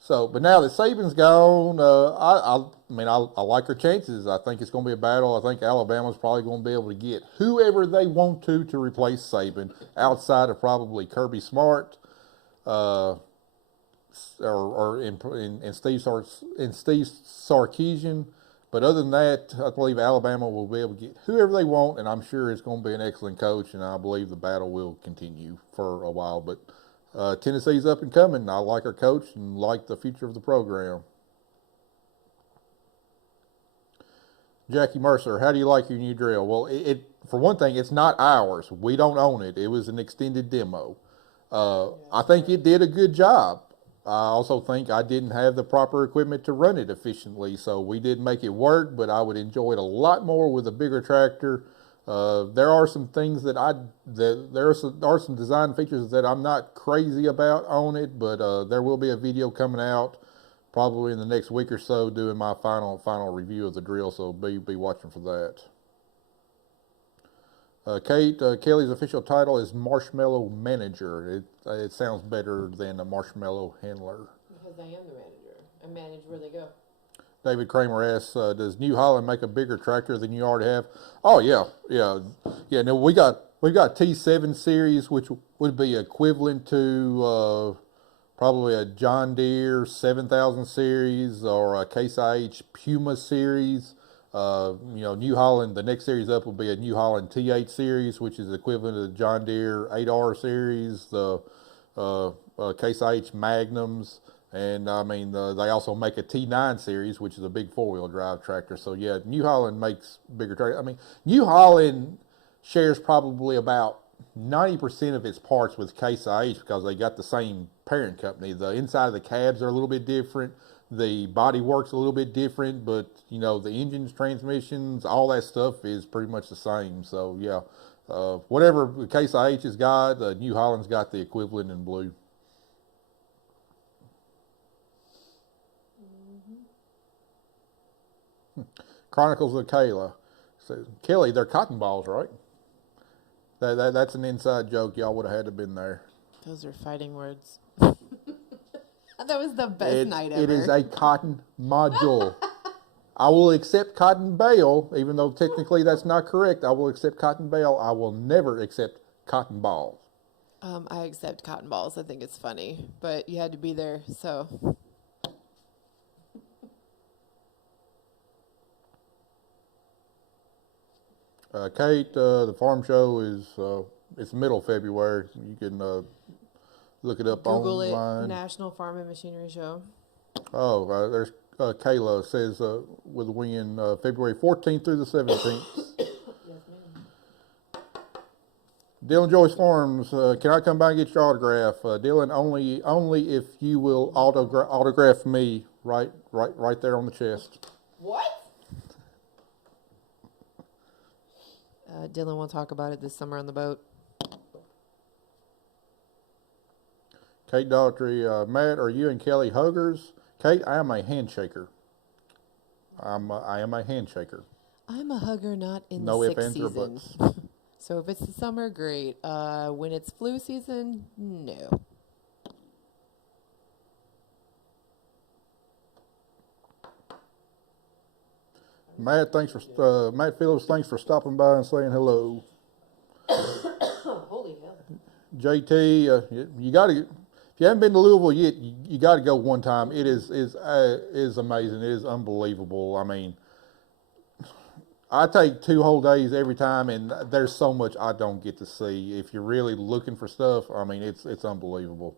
So, but now that Saban's gone, I like her chances. I think it's going to be a battle. I think Alabama's probably going to be able to get whoever they want to replace Saban, outside of probably Kirby Smart, or in Steve Sarkisian. But other than that, I believe Alabama will be able to get whoever they want, and I'm sure it's going to be an excellent coach, and I believe the battle will continue for a while. But Tennessee's up and coming. I like our coach and like the future of the program. Jackie Mercer, how do you like your new drill? Well, for one thing, it's not ours. We don't own it. It was an extended demo. I think it did a good job. I also think I didn't have the proper equipment to run it efficiently, so we did make it work, but I would enjoy it a lot more with a bigger tractor. There are some things there are some design features that I'm not crazy about on it, but there will be a video coming out probably in the next week or so doing my final review of the drill, so be watching for that. Kate, Kelly's official title is Marshmallow Manager. It sounds better than a Marshmallow Handler. Because I am the manager. I manage where they go. David Kramer asks, does New Holland make a bigger tractor than you already have? Oh, yeah. No, we got T7 series, which would be equivalent to probably a John Deere 7000 series or a Case IH Puma series. New Holland, the next series up will be a New Holland T8 series, which is equivalent to the John Deere 8R series, the Case IH Magnums, and they also make a T9 series, which is a big four-wheel drive tractor. So yeah, New Holland makes bigger tractors. New Holland shares probably about 90% of its parts with Case IH because they got the same parent company. The inside of the cabs are a little bit different. The body works a little bit different, but the engines, transmissions, all that stuff is pretty much the same. So yeah, whatever the Case IH has got, New Holland's got the equivalent in blue. Chronicles of Kayla. So Kelly, they're cotton balls, right? That's an inside joke. Y'all would have had to been there. Those are fighting words. That was the best night ever. It is a cotton module. I will accept cotton bale, even though technically that's not correct. I will accept cotton bale. I will never accept cotton balls. I accept cotton balls. I think it's funny, but you had to be there, so. Kate, the farm show is it's middle February. You can look it up Google online. It, National Farm and Machinery Show. Oh, there's Kayla says with a win February 14th through the 17th. Yes, ma'am. Dylan Joyce Farms, can I come by and get your autograph? Dylan, only if you will autograph me right there on the chest. What? Dylan will talk about it this summer on the boat. Kate Daughtry, Matt, are you and Kelly huggers? Kate, I am a handshaker. I am a handshaker. I'm a hugger, not in no the ifs, ands, or season. buts. So if it's the summer, great. When it's flu season, no. Matt, Matt Phillips, thanks for stopping by and saying hello. Holy hell. JT, you got to. If you haven't been to Louisville yet, you got to go one time. It is amazing. It is unbelievable. I take 2 whole days every time, and there's so much I don't get to see. If you're really looking for stuff, it's unbelievable.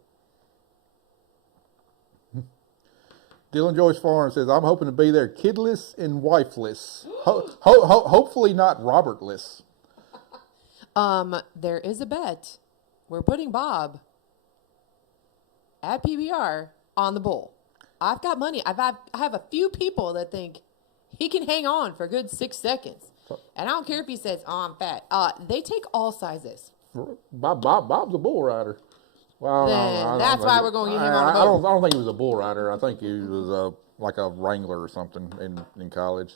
Dylan Joyce Farm says, I'm hoping to be there kidless and wifeless. Hopefully not Robertless. There is a bet. We're putting Bob at PBR on the bull. I've got money. I have a few people that think he can hang on for a good 6 seconds. And I don't care if he says, oh, I'm fat. They take all sizes. Bob's a bull rider. Well, then that's why we're going to get him on a boat. I don't think he was a bull rider. I think he was like a wrangler or something in college.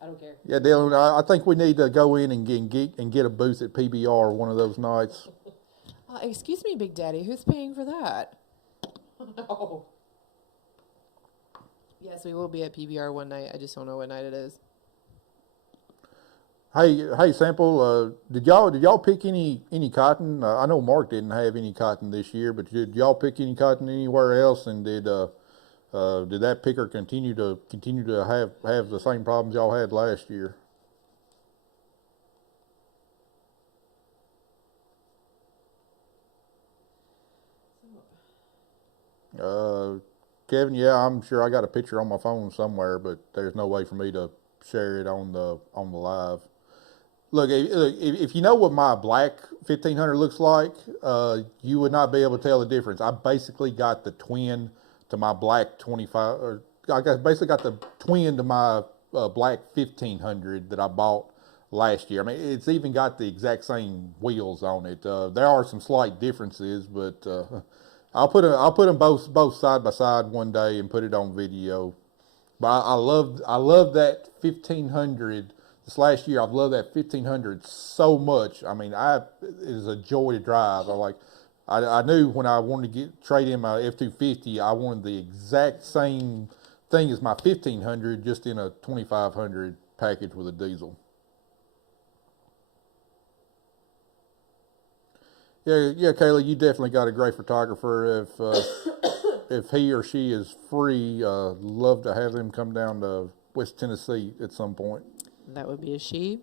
I don't care. Yeah, Dylan, I think we need to go in and get a booth at PBR one of those nights. Excuse me, Big Daddy. Who's paying for that? No. Yes, we will be at PBR one night. I just don't know what night it is. Hey, Sample. Did y'all pick any cotton? I know Mark didn't have any cotton this year, but did y'all pick any cotton anywhere else? And did that picker continue to have the same problems y'all had last year? Kevin, yeah, I'm sure I got a picture on my phone somewhere, but there's no way for me to share it on the live. Look, if you know what my black 1500 looks like, you would not be able to tell the difference. I basically got the twin to my black 25, or basically got the twin to my black 1500 that I bought last year. I mean, it's even got the exact same wheels on it. There are some slight differences, but I'll put them both side by side one day and put it on video. But I love that 1500. This last year, I've loved that 1500 so much. I mean, it is a joy to drive. I knew when I wanted to trade in my F-250, I wanted the exact same thing as my 1500, just in a 2500 package with a diesel. Yeah, Kayla, you definitely got a great photographer. If he or she is free, love to have them come down to West Tennessee at some point. That would be a she.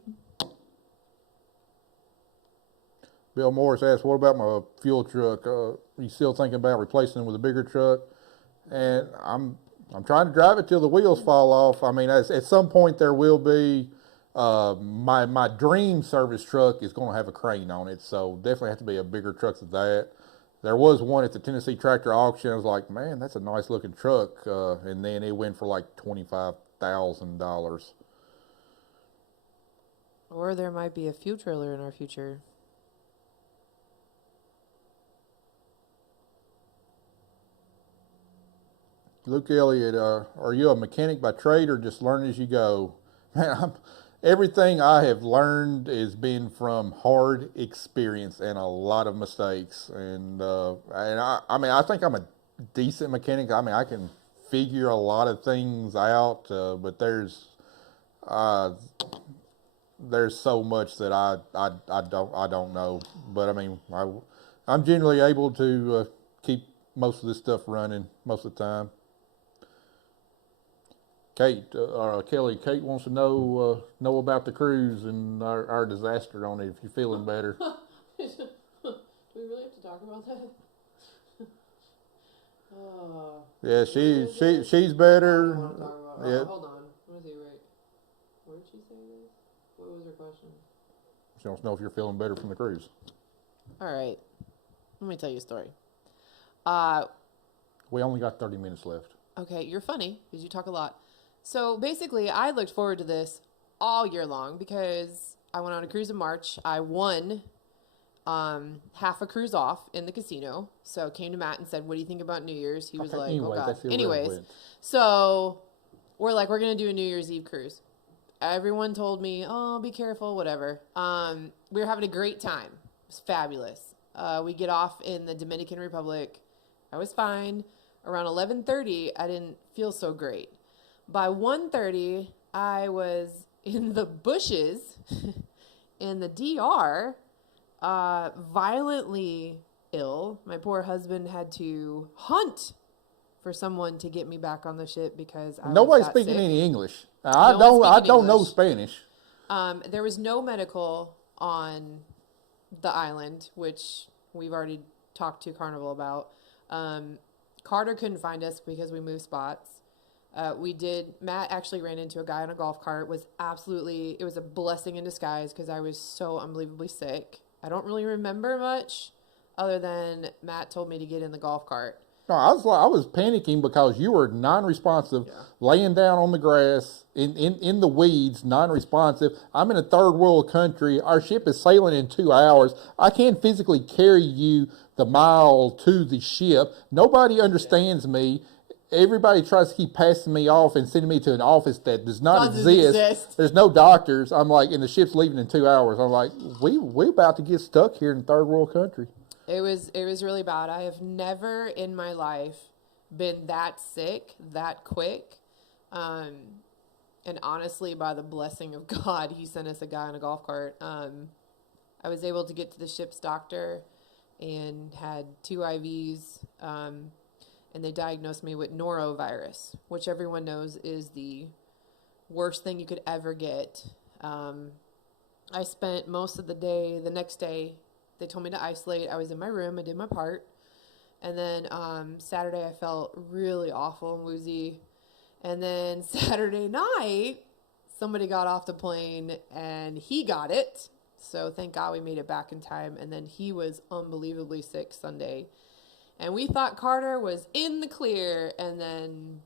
Bill Morris asked, "What about my fuel truck? Are you still thinking about replacing it with a bigger truck?" And I'm trying to drive it till the wheels fall off. I mean, at some point there will be. My dream service truck is going to have a crane on it, so definitely have to be a bigger truck than that. There was one at the Tennessee Tractor Auction. I was like, man, that's a nice looking truck, and then it went for like $25,000. Or there might be a fuel trailer in our future. Luke Elliott, are you a mechanic by trade or just learn as you go? Man, everything I have learned has been from hard experience and a lot of mistakes. And I mean, I think I'm a decent mechanic. I mean, I can figure a lot of things out, but there's so much that I don't know. But I mean, I'm generally able to keep most of this stuff running most of the time. Kate, or Kelly, Kate wants to know about the cruise and our disaster on it. If you're feeling better. Do we really have to talk about that? Yeah, she's better. Yeah. Hold on. What is he right? Where did she say this? What was her question? She wants to know if you're feeling better from the cruise. All right. Let me tell you a story. We only got 30 minutes left. Okay, you're funny because you talk a lot. So basically, I looked forward to this all year long because I went on a cruise in March. I won half a cruise off in the casino. So came to Matt and said, "What do you think about New Year's?" He was like, anyway, "Oh God." Anyways, so we're gonna do a New Year's Eve cruise. Everyone told me, "Oh, be careful, whatever." We were having a great time. It was fabulous. We get off in the Dominican Republic. I was fine. Around 11:30, I didn't feel so great. By 1:30, I was in the bushes in the DR, violently ill. My poor husband had to hunt for someone to get me back on the ship because nobody's speaking sick. any English. I don't know Spanish. There was no medical on the island, which we've already talked to Carnival about. Carter couldn't find us because we moved spots. Matt actually ran into a guy on a golf cart. It was a blessing in disguise because I was so unbelievably sick. I don't really remember much other than Matt told me to get in the golf cart. No, I was panicking because you were non-responsive, Yeah. laying down on the grass in the weeds, non-responsive. I'm in a third world country. Our ship is sailing in 2 hours. I can't physically carry you the mile to the ship. Nobody understands me. Everybody tries to keep passing me off and sending me to an office that does not Doesn't exist. exist. There's no doctors. I'm like, and the ship's leaving in 2 hours. I'm like, we about to get stuck here in third world country. It was really bad. I have never in my life been that sick that quick. And honestly, by the blessing of God, he sent us a guy on a golf cart. I was able to get to the ship's doctor and had 2 IVs. And they diagnosed me with norovirus, which everyone knows is the worst thing you could ever get. I spent most of the day, the next day, they told me to isolate. I was in my room. I did my part. And then Saturday, I felt really awful and woozy. And then Saturday night, somebody got off the plane and he got it. So thank God we made it back in time. And then he was unbelievably sick Sunday. And we thought Carter was in the clear. And then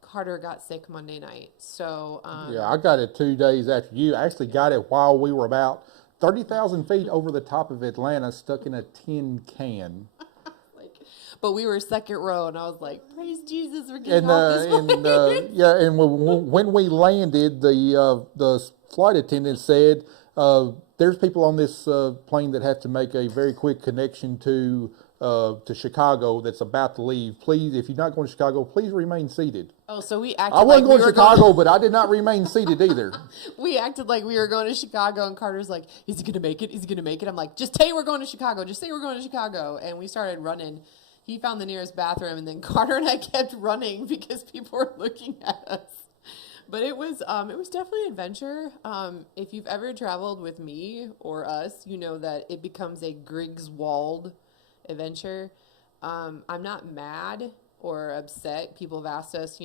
Carter got sick Monday night. So yeah, I got it 2 days after you. I actually got it while we were about 30,000 feet over the top of Atlanta, stuck in a tin can. But we were second row, and I was like, "Praise Jesus, we're getting off this plane." And when we landed, the flight attendant said, "There's people on this plane that have to make a very quick connection to Chicago that's about to leave. Please, if you're not going to Chicago, please remain seated." Oh, so we acted I wasn't like going to Chicago, but I did not remain seated either. We acted like we were going to Chicago, and Carter's like, "Is he going to make it? Is he going to make it?" I'm like, "Just say we're going to Chicago. Just say we're going to Chicago." And we started running. He found the nearest bathroom, and then Carter and I kept running because people were looking at us. But it was definitely an adventure. If you've ever traveled with me or us, you know that it becomes a Griggs walled adventure. I'm not mad or upset. People have asked us,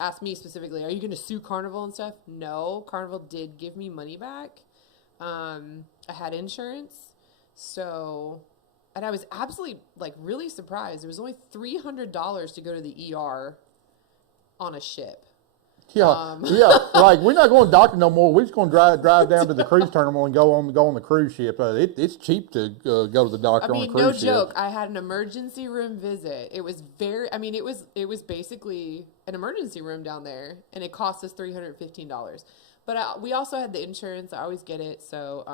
asked me specifically, are you going to sue Carnival and stuff? No, Carnival did give me money back. I had insurance. So, and I was absolutely really surprised. It was only $300 to go to the ER on a ship. Yeah, we're not going to doctor no more. We're just going to drive down to the cruise terminal and go on the cruise ship. It's cheap to go to the doctor on a cruise ship. No joke. I had an emergency room visit. It was it was basically an emergency room down there, and it cost us $315. But we also had the insurance. I always get it, so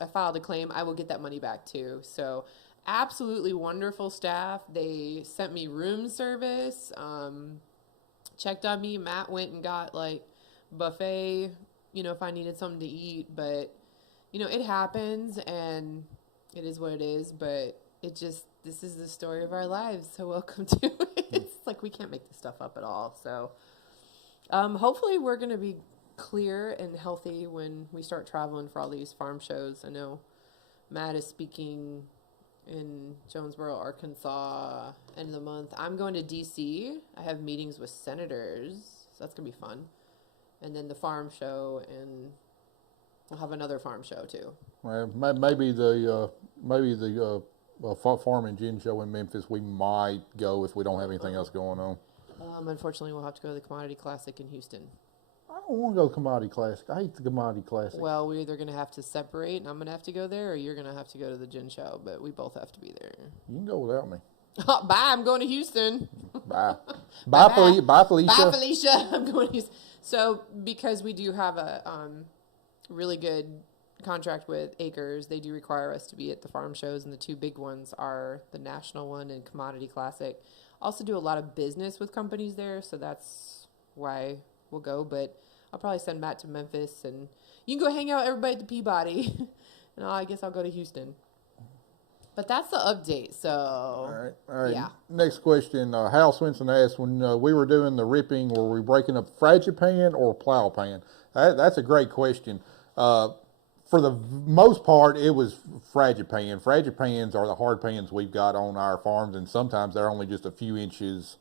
I filed a claim. I will get that money back too. So absolutely wonderful staff. They sent me room service. Checked on me. Matt went and got buffet, if I needed something to eat. But, it happens and it is what it is. But this is the story of our lives. So welcome to it. It's we can't make this stuff up at all. So hopefully we're going to be clear and healthy when we start traveling for all these farm shows. I know Matt is speaking in Jonesboro, Arkansas, end of the month. I'm going to D.C. I have meetings with senators, so that's going to be fun. And then the farm show, and we'll have another farm show, too. Well, maybe the farm and gin show in Memphis, we might go if we don't have anything else going on. Unfortunately, we'll have to go to the Commodity Classic in Houston. I don't want to go to Commodity Classic. I hate the Commodity Classic. Well, we're either going to have to separate, and I'm going to have to go there, or you're going to have to go to the gin show, but we both have to be there. You can go without me. Bye, I'm going to Houston. Bye. Bye, Felicia. Bye, Felicia. I'm going to Houston. So, because we do have a really good contract with Acres, they do require us to be at the farm shows, and the two big ones are the National one and Commodity Classic. Also do a lot of business with companies there, so that's why we'll go, but I'll probably send Matt to Memphis, and you can go hang out everybody at the Peabody, and I guess I'll go to Houston. But that's the update, so. All right. Yeah. Next question. Hal Swinson asked, when we were doing the ripping, were we breaking up fragipan or plow pan? That's a great question. For the most part, it was fragipan. Fragipans are the hard pans we've got on our farms, and sometimes they're only just a few inches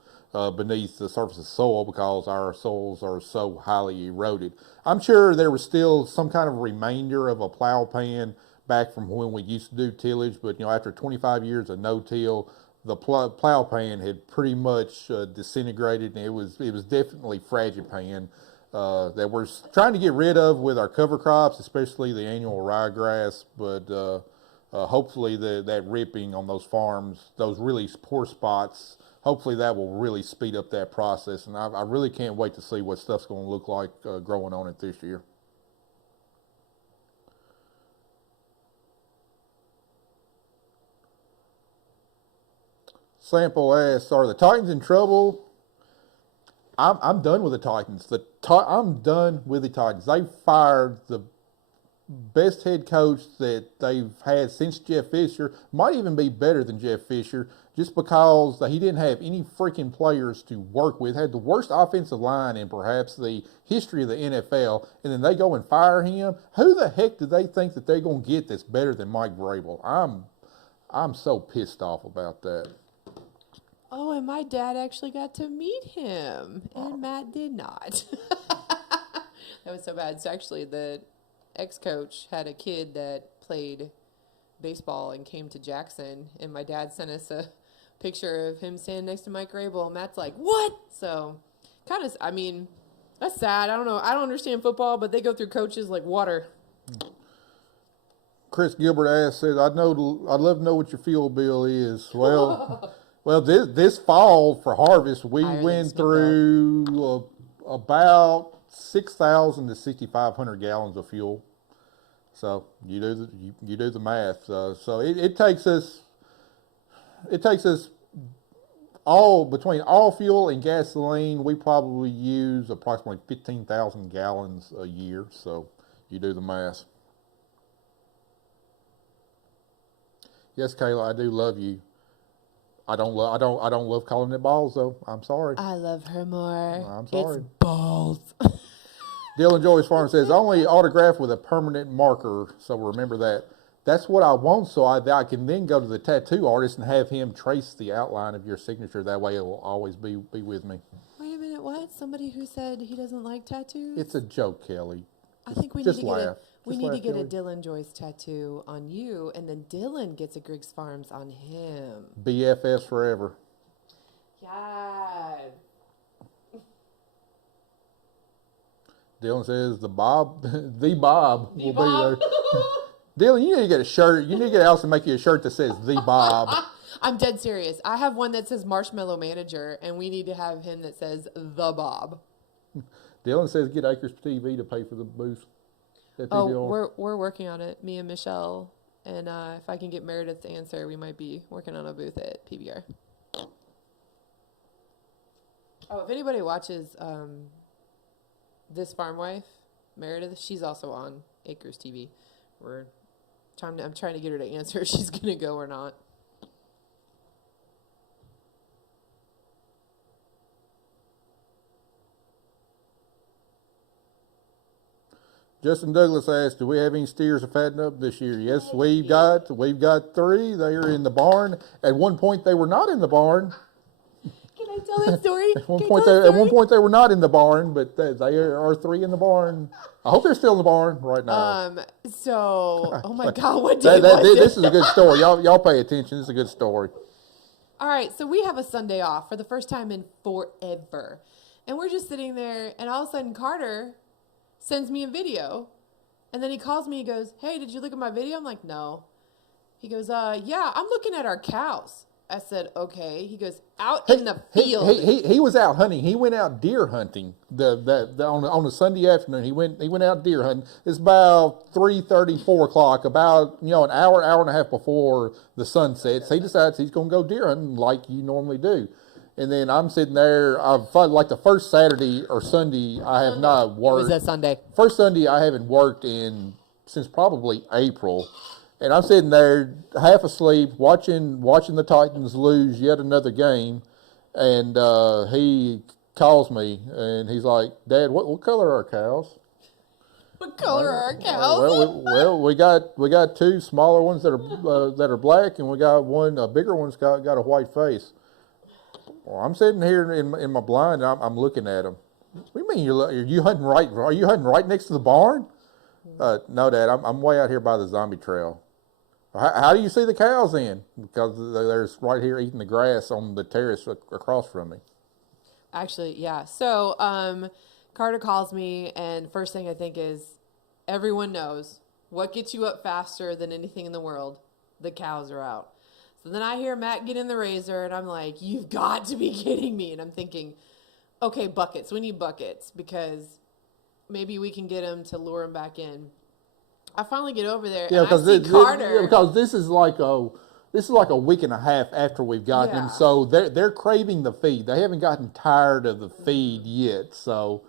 beneath the surface of soil because our soils are so highly eroded. I'm sure there was still some kind of remainder of a plow pan back from when we used to do tillage, but after 25 years of no-till, the plow pan had pretty much disintegrated, and it was definitely fragipan that we're trying to get rid of with our cover crops, especially the annual ryegrass. But hopefully that ripping on those farms, those really poor spots, hopefully that will really speed up that process. And I really can't wait to see what stuff's going to look like growing on it this year. Sample asks, are the Titans in trouble? I'm done with the Titans. I'm done with the Titans. They fired the best head coach that they've had since Jeff Fisher. Might even be better than Jeff Fisher, just because he didn't have any freaking players to work with. Had the worst offensive line in perhaps the history of the NFL, and then they go and fire him. Who the heck do they think that they're going to get that's better than Mike Vrabel? I'm so pissed off about that. Oh, and my dad actually got to meet him, and Matt did not. That was so bad. So actually, the ex-coach had a kid that played baseball and came to Jackson, and my dad sent us a picture of him standing next to Mike Vrabel, and Matt's like, what? So, kind of, I mean, that's sad. I don't know. I don't understand football, but they go through coaches like water. Chris Gilbert says, I'd love to know what your fuel bill is. Well... Well, this fall for harvest, we went through about 6,000 to 6,500 gallons of fuel. So you do the math. So it takes us all between all fuel and gasoline. We probably use approximately 15,000 gallons a year. So you do the math. Yes, Kayla, I do love you. I don't love calling it balls though. I'm sorry. I love her more. I'm sorry. It's balls. Dylan Joyce Farm says only autograph with a permanent marker. So remember that. That's what I want. So I can then go to the tattoo artist and have him trace the outline of your signature. That way it will always be with me. Wait a minute. What? Somebody who said he doesn't like tattoos? It's a joke, Kelly. I think we just need to laugh. We need to get a Dylan Joyce tattoo on you, and then Dylan gets a Griggs Farms on him. BFFs forever. God. Dylan says the Bob will be there. Dylan, you need to get a shirt. You need to get Allison to make you a shirt that says the Bob. I'm dead serious. I have one that says Marshmallow Manager, and we need to have him that says the Bob. Dylan says get Acres TV to pay for the booth. Oh, we're working on it, me and Michelle. And if I can get Meredith to answer, we might be working on a booth at PBR. Oh, if anybody watches This Farm Wife, Meredith, she's also on Acres TV. I'm trying to get her to answer if she's going to go or not. Justin Douglas asked, do we have any steers to fatten up this year? Yes, we've got 3. They are in the barn. At one point, they were not in the barn. Can I tell that story? At one point, they were not in the barn, but they are 3 in the barn. I hope they're still in the barn right now. Oh my God, what day was it? This is a good story. Y'all pay attention. This is a good story. All right, so we have a Sunday off for the first time in forever. And we're just sitting there, and all of a sudden, Carter sends me a video, and then he calls me. He goes, hey, did you look at my video? I'm like, no. He goes, yeah, I'm looking at our cows. I said, okay. He goes, out in the field. He was out hunting. He went out deer hunting on a Sunday afternoon. He went out deer hunting. It's about 3:30, 4 o'clock, about an hour and a half before the sun sets. He decides he's going to go deer hunting like you normally do. And then I'm sitting there. I've like the first Saturday or Sunday I have not worked. Was that Sunday? First Sunday I haven't worked since probably April. And I'm sitting there half asleep watching the Titans lose yet another game. And he calls me and he's like, Dad, what color are our cows? What color are our cows? Well, we got 2 smaller ones that are black, and we got one a bigger one's got a white face. Well, I'm sitting here in my blind, and I'm looking at him. What do you mean are you hunting right? Are you hunting right next to the barn? No, Dad. I'm way out here by the zombie trail. How do you see the cows in? Because they're right here eating the grass on the terrace across from me. Actually, yeah. So, Carter calls me, and first thing I think is, everyone knows what gets you up faster than anything in the world. The cows are out. So then I hear Matt get in the razor, and I'm like, you've got to be kidding me. And I'm thinking, okay, buckets. We need buckets because maybe we can get him to lure him back in. I finally get over there, Yeah, and I see Carter. because this is like a week and a half after we've gotten Yeah. them, so they're craving the feed. They haven't gotten tired of the feed yet. So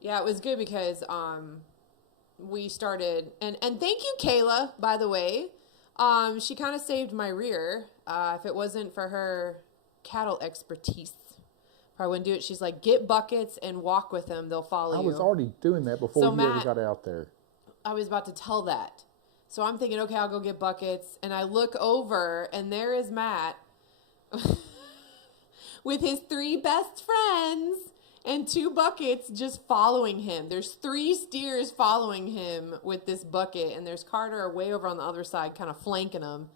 Yeah, it was good because we started, and thank you, Kayla, by the way. She kind of saved my rear. If it wasn't for her cattle expertise, probably wouldn't do it. She's like, get buckets and walk with them. They'll follow you. I was already doing that before So you ever Matt- got out there. I was about to tell that. So I'm thinking, okay, I'll go get buckets. And I look over, and there is Matt with his 3 best friends and 2 buckets just following him. There's 3 steers following him with this bucket, and there's Carter way over on the other side kind of flanking him.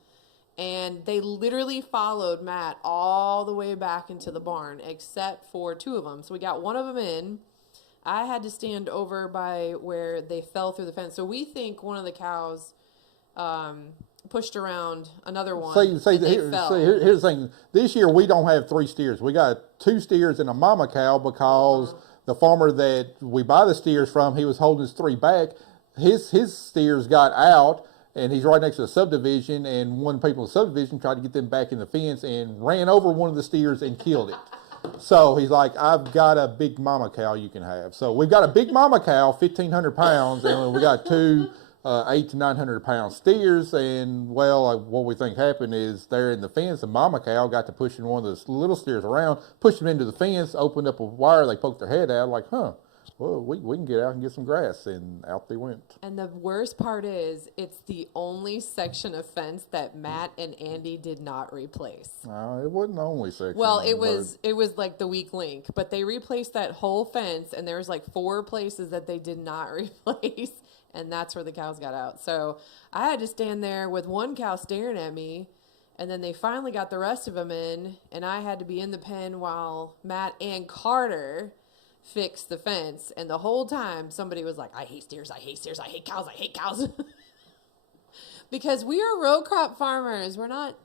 And they literally followed Matt all the way back into the barn, except for 2 of them. So we got one of them in. I had to stand over by where they fell through the fence. So we think one of the cows pushed around another one. Here's the thing. This year we don't have 3 steers. We got 2 steers and a mama cow because the farmer that we buy the steers from, he was holding his 3 back. His steers got out, and he's right next to the subdivision, and one people in the subdivision tried to get them back in the fence and ran over one of the steers and killed it. So he's like, I've got a big mama cow you can have. So we've got a big mama cow, 1,500 pounds, and we got 2 800 to 900 pound steers. And well, what we think happened is they're in the fence. The mama cow got to pushing one of the little steers around, pushed them into the fence, opened up a wire. They poked their head out, like, well, we can get out and get some grass, and out they went. And the worst part is, it's the only section of fence that Matt and Andy did not replace. It wasn't the only section. Well, it was like the weak link, but they replaced that whole fence, and there was like 4 places that they did not replace, and that's where the cows got out. So I had to stand there with one cow staring at me, and then they finally got the rest of them in, and I had to be in the pen while Matt and Carter fixed the fence. And the whole time somebody was like, I hate steers, I hate steers, I hate cows, I hate cows. Because we are row crop farmers. We're not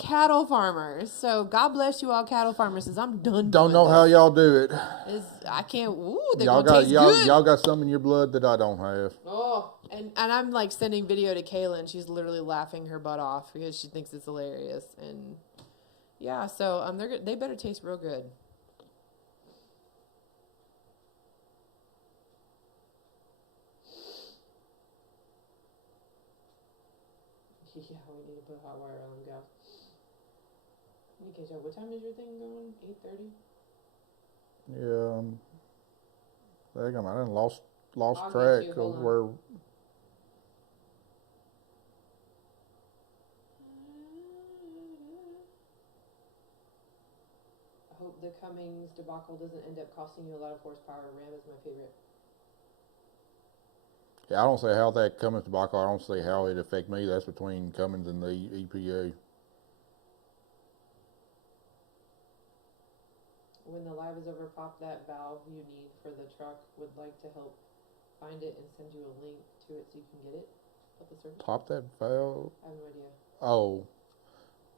cattle farmers. So God bless you all cattle farmers, because I'm done. Don't know how y'all do it. I can't. Ooh, they're y'all gonna taste good. Y'all got some in your blood that I don't have. Oh, and I'm like sending video to Kayla, and she's literally laughing her butt off because she thinks it's hilarious. And yeah, so they better taste real good. Yeah, we need to put hot wire on them, go. Okay, so what time is your thing going? 8:30? Yeah, I done lost I'll track get you, of hold where. I hope the Cummings debacle doesn't end up costing you a lot of horsepower. Ram is my favorite. Yeah, I don't see how that Cummins debacle. I don't see how it affect me. That's between Cummins and the EPA. When the live is over, pop that valve you need for the truck. Would like to help find it and send you a link to it so you can get it. Pop that valve? I have no idea. Oh.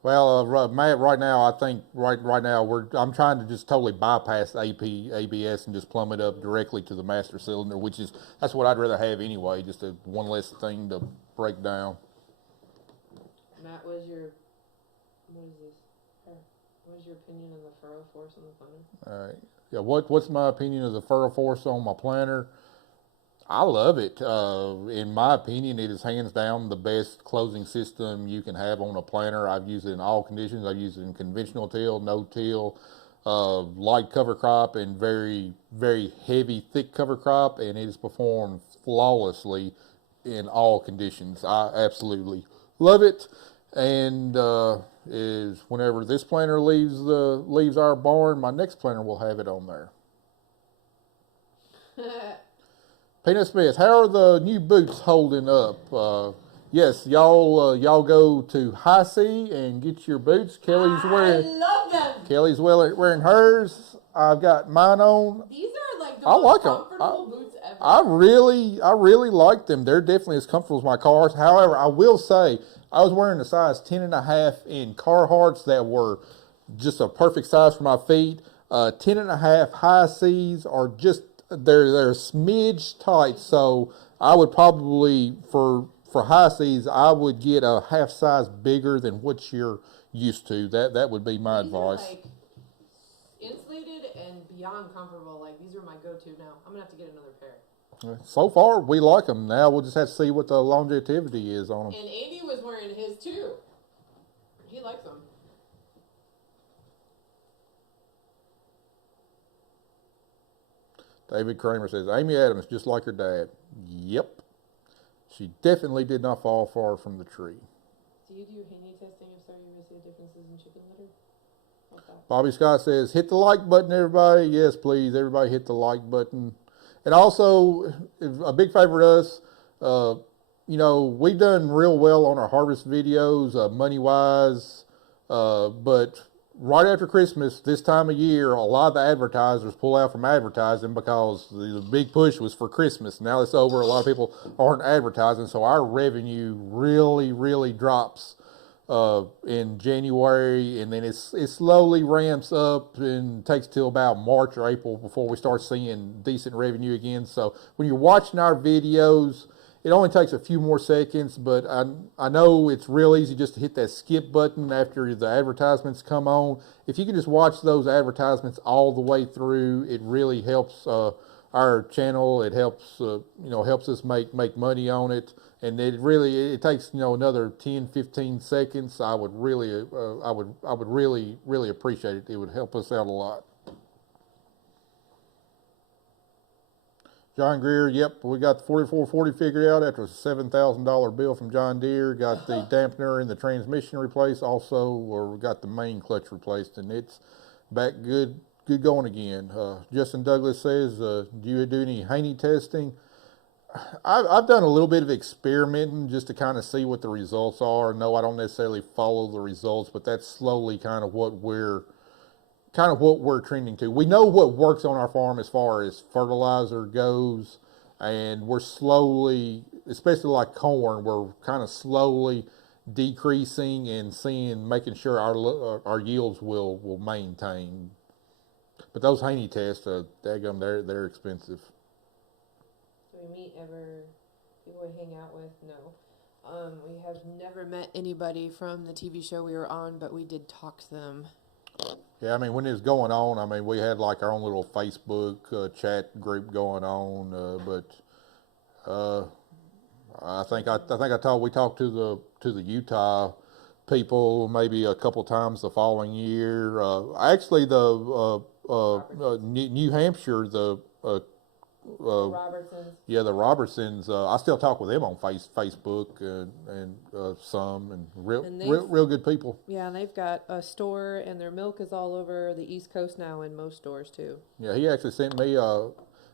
Well, Matt, right now, I think right now I'm trying to just totally bypass ABS and just plumb it up directly to the master cylinder, that's what I'd rather have anyway, just one less thing to break down. Matt, what is this? What is your opinion on the furrow force on the planter? All right. Yeah, what's my opinion of the furrow force on my planter? I love it. In my opinion, it is hands down the best closing system you can have on a planter. I've used it in all conditions. I've used it in conventional till, no till, light cover crop, and very, very heavy, thick cover crop, and it has performed flawlessly in all conditions. I absolutely love it. And is whenever this planter leaves our barn, my next planter will have it on there. Peanut Smith, how are the new boots holding up? Yes, y'all go to High C and get your boots. Kelly's I wearing love them. Kelly's wearing hers. I've got mine on. These are like the I most like 'em. comfortable boots ever. I really like them. They're definitely as comfortable as my cars. However, I will say I was wearing a size 10.5 in Carhartts that were just a perfect size for my feet. 10.5 High C's are just they're a smidge tight. So I would probably for High C's I would get a half size bigger than what you're used to. That would be my These advice. are like insulated and beyond comfortable. Like these are my go-to now. I'm gonna have to get another pair. So far, we like them. Now we'll just have to see what the longevity is on them. And Andy was wearing his too. He likes them. David Kramer says, Amy Adams, just like her dad. Yep. She definitely did not fall far from the tree. Do you do Haney testing if so you see differences in chicken litter? Bobby Scott says, hit the like button, everybody. Yes, please. Everybody hit the like button. And also, a big favor to us, we've done real well on our harvest videos, money-wise, but right after Christmas, this time of year, a lot of the advertisers pull out from advertising because the big push was for Christmas. Now it's over, a lot of people aren't advertising, so our revenue really drops in January, and then it slowly ramps up and takes till about March or April before we start seeing decent revenue again. So when you're watching our videos, it only takes a few more seconds, but I know it's real easy just to hit that skip button after the advertisements come on. If you can just watch those advertisements all the way through, it really helps our channel. It helps helps us make money on it, and it takes another 10-15 seconds. I would really appreciate it. It would help us out a lot. John Greer, yep, we got the 4440 figured out after a $7,000 bill from John Deere. Got the dampener and the transmission replaced. Also, we got the main clutch replaced, and it's back good going again. Justin Douglas says, do you do any Haney testing? I've done a little bit of experimenting just to kind of see what the results are. No, I don't necessarily follow the results, but that's slowly kind of what we're trending to. We know what works on our farm as far as fertilizer goes, and we're slowly, especially like corn, we're kind of slowly decreasing and making sure our yields will maintain. But those Haney tests, they're expensive. Do we meet ever? People we hang out with? No. We have never met anybody from the TV show we were on, but we did talk to them. Yeah, I mean, when it was going on, we had like our own little Facebook chat group going on, but I think we talked to the Utah people maybe a couple times the following year. Actually, the New Hampshire, Robertsons. Yeah, the Robertsons. I still talk with them on Facebook and some, and real good people. Yeah, and they've got a store, and their milk is all over the East Coast now in most stores too. Yeah, he actually sent me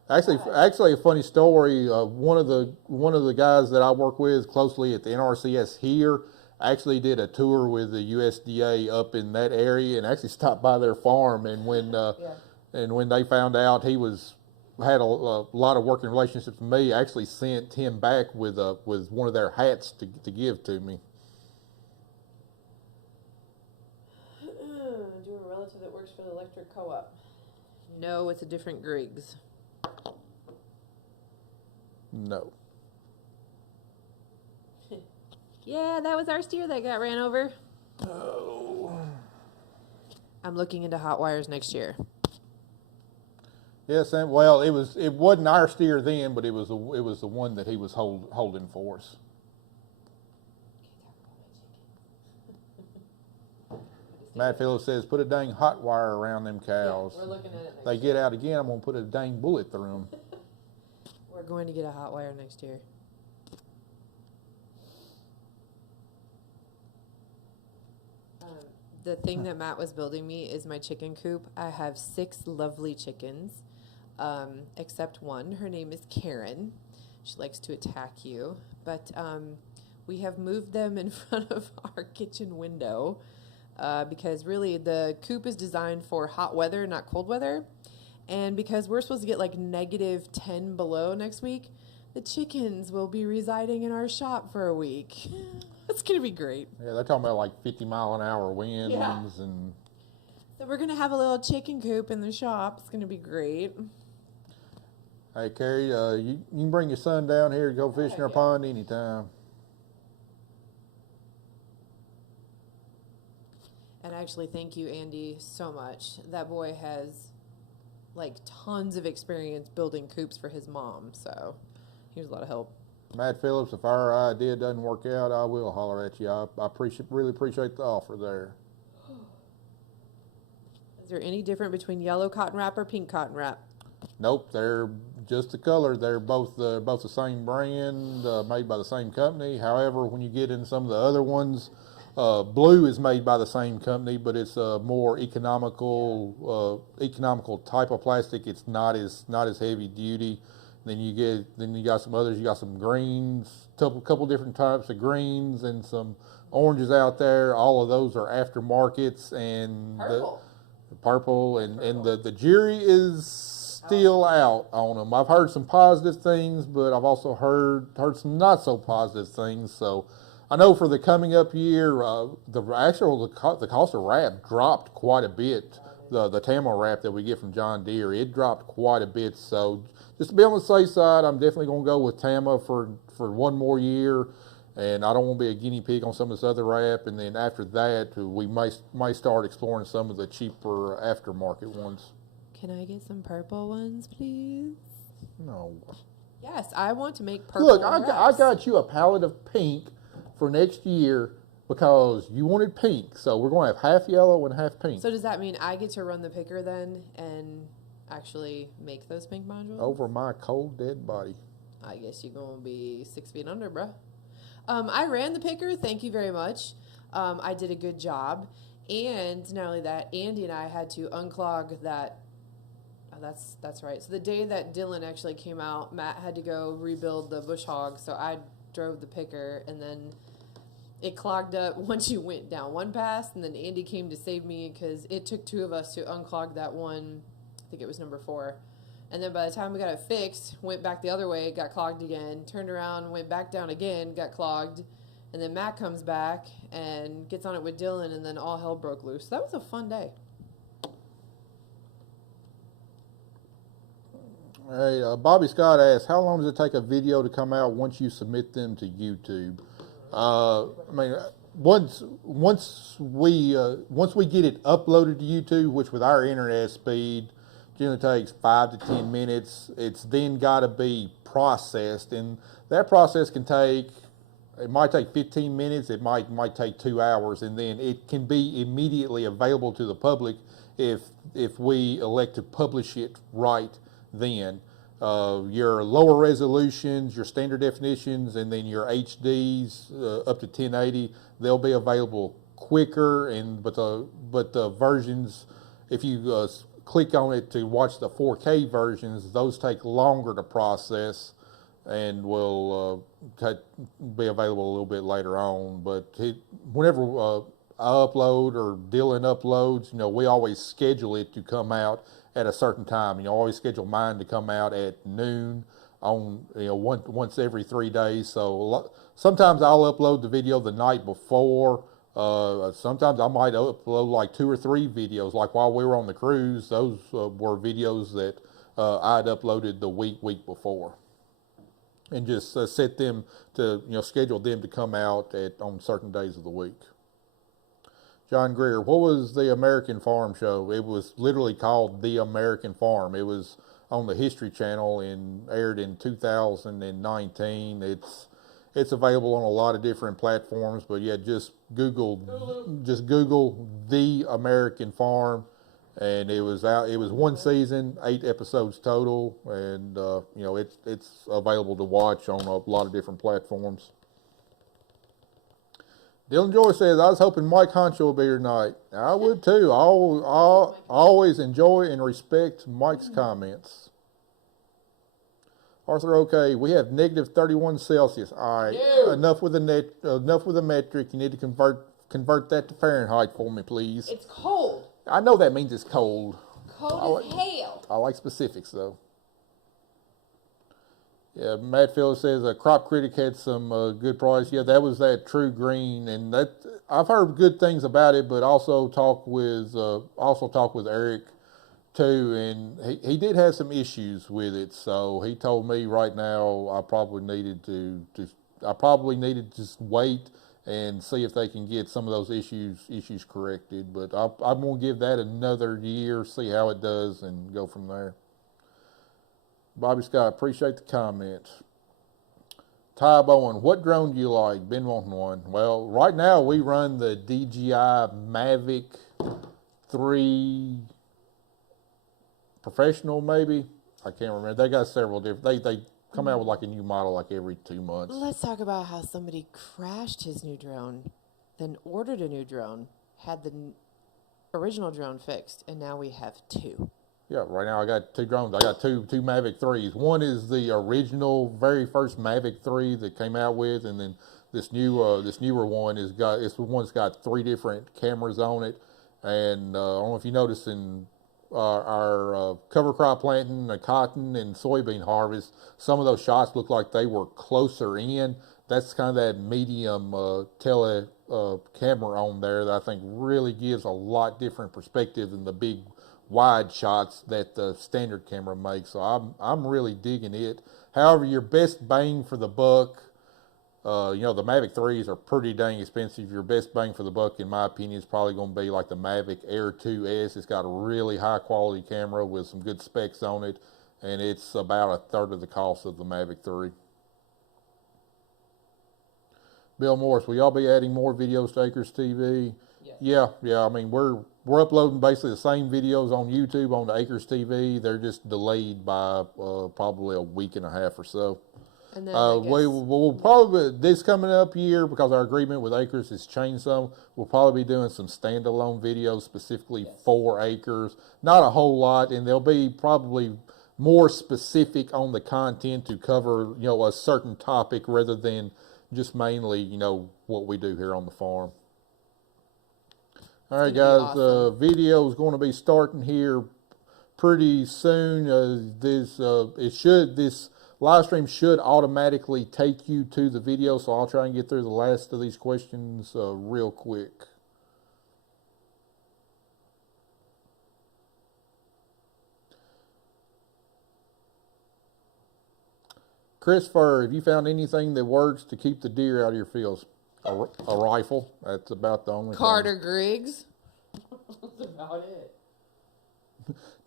actually a funny story. One of the guys that I work with closely at the NRCS here actually did a tour with the USDA up in that area, and actually stopped by their farm. And when they found out he had a lot of working relationships with me, actually sent him back with one of their hats to give to me. Do you have a relative that works for the electric co-op? No, it's a different Griggs. No. Yeah, that was our steer that got ran over. Oh. I'm looking into hot wires next year. Yes, and well, it wasn't our steer then, but it was the one that he was holding for us. Matt Phillips says, put a dang hot wire around them cows. Yeah, we're looking at it next they get out again, I'm gonna put a dang bullet through them. We're going to get a hot wire next year. The thing that Matt was building me is my chicken coop. I have 6 lovely chickens, except one. Her name is Karen. She likes to attack you. But we have moved them in front of our kitchen window because really the coop is designed for hot weather, not cold weather. And because we're supposed to get like -10 below next week, the chickens will be residing in our shop for a week. It's going to be great. Yeah, they're talking about like 50-mile-an-hour winds. Yeah. And So we're going to have a little chicken coop in the shop. It's going to be great. Hey, Carrie, you can bring your son down here to go fishing our pond anytime. And actually, thank you, Andy, so much. That boy has like tons of experience building coops for his mom, so he was a lot of help. Matt Phillips, if our idea doesn't work out, I will holler at you. I really appreciate the offer there. Is there any difference between yellow cotton wrap or pink cotton wrap? Nope, they're just the color. They're both the same brand, made by the same company. However, when you get in some of the other ones, blue is made by the same company, but it's a more economical type of plastic. It's not as heavy duty. Then you got some others. You got some greens, couple different types of greens, and some oranges out there. All of those are aftermarkets, and purple and the jury is still out on them. I've heard some positive things, but I've also heard some not so positive things. So I know for the coming up year, the cost of wrap dropped quite a bit. The Tamo wrap that we get from John Deere, it dropped quite a bit. So just to be on the safe side, I'm definitely going to go with Tamo for one more year. And I don't want to be a guinea pig on some of this other wrap. And then after that, we may start exploring some of the cheaper aftermarket ones. Can I get some purple ones, please? No. Yes, I want to make purple. Look, I got you a palette of pink for next year because you wanted pink. So we're going to have half yellow and half pink. So does that mean I get to run the picker then and actually make those pink modules? Over my cold, dead body. I guess you're going to be 6 feet under, bruh. I ran the picker. Thank you very much. I did a good job. And not only that, Andy and I had to unclog that. Oh, that's right. So the day that Dylan actually came out, Matt had to go rebuild the bush hog. So I drove the picker, and then it clogged up once you went down one pass. And then Andy came to save me because it took two of us to unclog that one. I think it was number 4. And then by the time we got it fixed, went back the other way, got clogged again, turned around, went back down again, got clogged. And then Matt comes back and gets on it with Dylan, and then all hell broke loose. That was a fun day. Hey, Bobby Scott asked, how long does it take a video to come out once you submit them to YouTube? I mean, once we get it uploaded to YouTube, which with our internet speed generally takes 5 to 10 minutes, it's then got to be processed, and that process it might take 15 minutes, it might take 2 hours, and then it can be immediately available to the public if we elect to publish it right then. Your lower resolutions, your standard definitions, and then your HDs up to 1080, they'll be available quicker. But the versions, if you click on it to watch the 4K versions, those take longer to process and will be available a little bit later on. But whenever I upload or Dylan uploads, we always schedule it to come out at a certain time. Always schedule mine to come out at noon on, once every 3 days. So sometimes I'll upload the video the night before. Sometimes I might upload like 2 or 3 videos. Like while we were on the cruise, those were videos that I'd uploaded the week before, and just set them to, schedule them to come out on certain days of the week. John Greer, what was the American Farm show? It was literally called The American Farm. It was on the History Channel and aired in 2019. It's available on a lot of different platforms, but yeah, just Google The American Farm, and it was out. It was 1 season, 8 episodes total, and it's available to watch on a lot of different platforms. Dylan Joy says, I was hoping Mike Honcho would be here tonight. I would too. I always enjoy and respect Mike's comments. Arthur, okay, we have negative 31 Celsius. All right, No. enough with the metric. You need to convert that to Fahrenheit for me, please. It's cold. I know that means it's cold. Cold as hell. I like specifics though. Yeah, Matt Phillips says Crop Critic had some good price. Yeah, that was that True Green, and that I've heard good things about it, but also talk with Eric too, and he did have some issues with it. So he told me right now I probably needed to just wait and see if they can get some of those issues corrected. But I'm gonna give that another year, see how it does, and go from there. Bobby Scott, appreciate the comment. Ty Bowen, what drone do you like? Been wanting one. Well, right now we run the DJI Mavic 3 Professional, maybe. I can't remember. They got several different. They come out with like a new model like every 2 months. Let's talk about how somebody crashed his new drone, then ordered a new drone, had the original drone fixed, and now we have 2. Yeah, right now I got 2 drones. I got two Mavic 3s. One is the original, very first Mavic 3 that came out with, and then this newer one it's the one that's got 3 different cameras on it. And I don't know if you noticed in our cover crop planting, cotton and soybean harvest, some of those shots look like they were closer in. That's kind of that medium tele camera on there that I think really gives a lot different perspective than the big wide shots that the standard camera makes. So I'm really digging it. However, your best bang for the buck, the Mavic 3s are pretty dang expensive. Your best bang for the buck, in my opinion, is probably going to be like the Mavic Air 2S. It's got a really high quality camera with some good specs on it, and it's about a third of the cost of the Mavic 3. Bill Morris, will y'all be adding more videos to Acres TV? Yeah. I mean, we're uploading basically the same videos on YouTube on the Acres TV. They're just delayed by probably a week and a half or so. And then we'll probably, this coming up year, because our agreement with Acres has changed some, we'll probably be doing some standalone videos specifically for Acres. Not a whole lot, and they'll be probably more specific on the content to cover, a certain topic rather than just mainly, what we do here on the farm. All right, guys, awesome. video is going to be starting here pretty soon. This live stream should automatically take you to the video, so I'll try and get through the last of these questions real quick. Christopher, have you found anything that works to keep the deer out of your fields? A rifle. That's about the only Carter thing. Griggs. That's about it.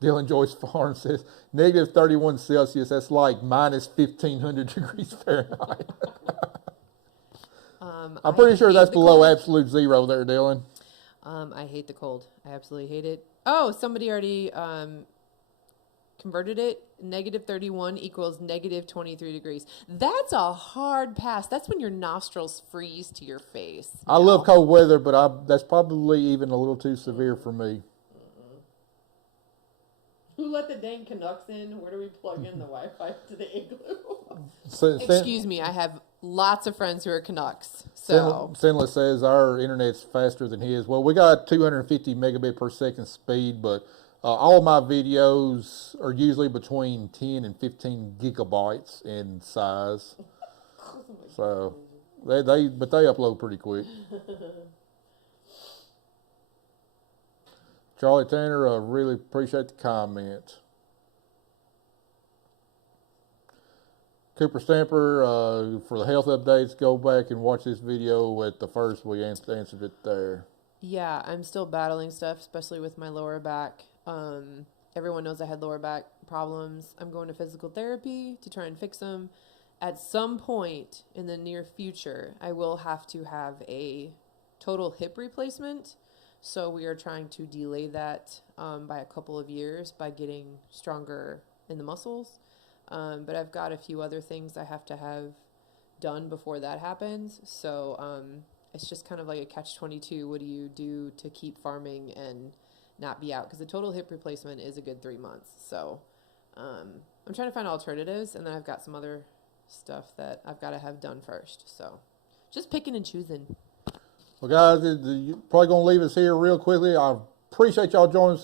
Dylan Joyce Farm says, negative 31 Celsius, that's like minus 1,500 degrees Fahrenheit. I'm pretty sure that's below absolute zero there, Dylan. I hate the cold. I absolutely hate it. Oh, somebody already converted it. Negative 31 equals negative 23 degrees. That's a hard pass. That's when your nostrils freeze to your face. I love cold weather, but that's probably even a little too severe for me. Who let the dang Canucks in? Where do we plug in the Wi-Fi to the igloo? Excuse me, I have lots of friends who are Canucks. So Sinless says our internet's faster than his. Well, we got 250 megabit per second speed, but all of my videos are usually between 10 and 15 gigabytes in size. So they upload pretty quick. Charlie Tanner, really appreciate the comment. Cooper Stamper, for the health updates, go back and watch this video at the first. We answered it there. Yeah, I'm still battling stuff, especially with my lower back. Everyone knows I had lower back problems. I'm going to physical therapy to try and fix them. At some point in the near future, I will have to have a total hip replacement. So we are trying to delay that by a couple of years by getting stronger in the muscles. But I've got a few other things I have to have done before that happens. So it's just kind of like a catch-22. What do you do to keep farming and not be out? Because the total hip replacement is a good 3 months. So I'm I'm trying to find alternatives, and then I've got some other stuff that I've got to have done first. So just picking and choosing. Well, guys, you're probably going to leave us here real quickly. I appreciate y'all joining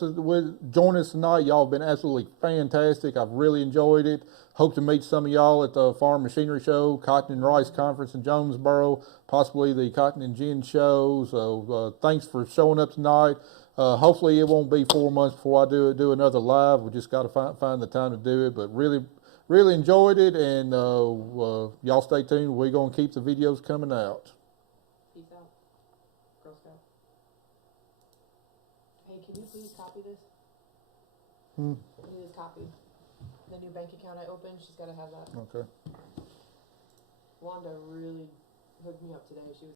us tonight. Y'all have been absolutely fantastic. I've really enjoyed it. Hope to meet some of y'all at the Farm Machinery Show, Cotton and Rice Conference in Jonesboro, possibly the Cotton and Gin Show. So thanks for showing up tonight. Hopefully it won't be 4 months before I do another live. We just got to find the time to do it. But really enjoyed it, and y'all stay tuned. We're going to keep the videos coming out. Peace out. Girl Scout. Hey, can you please copy this? I need this copy. The new bank account I opened, she's got to have that. Okay. Wanda really hooked me up today. She was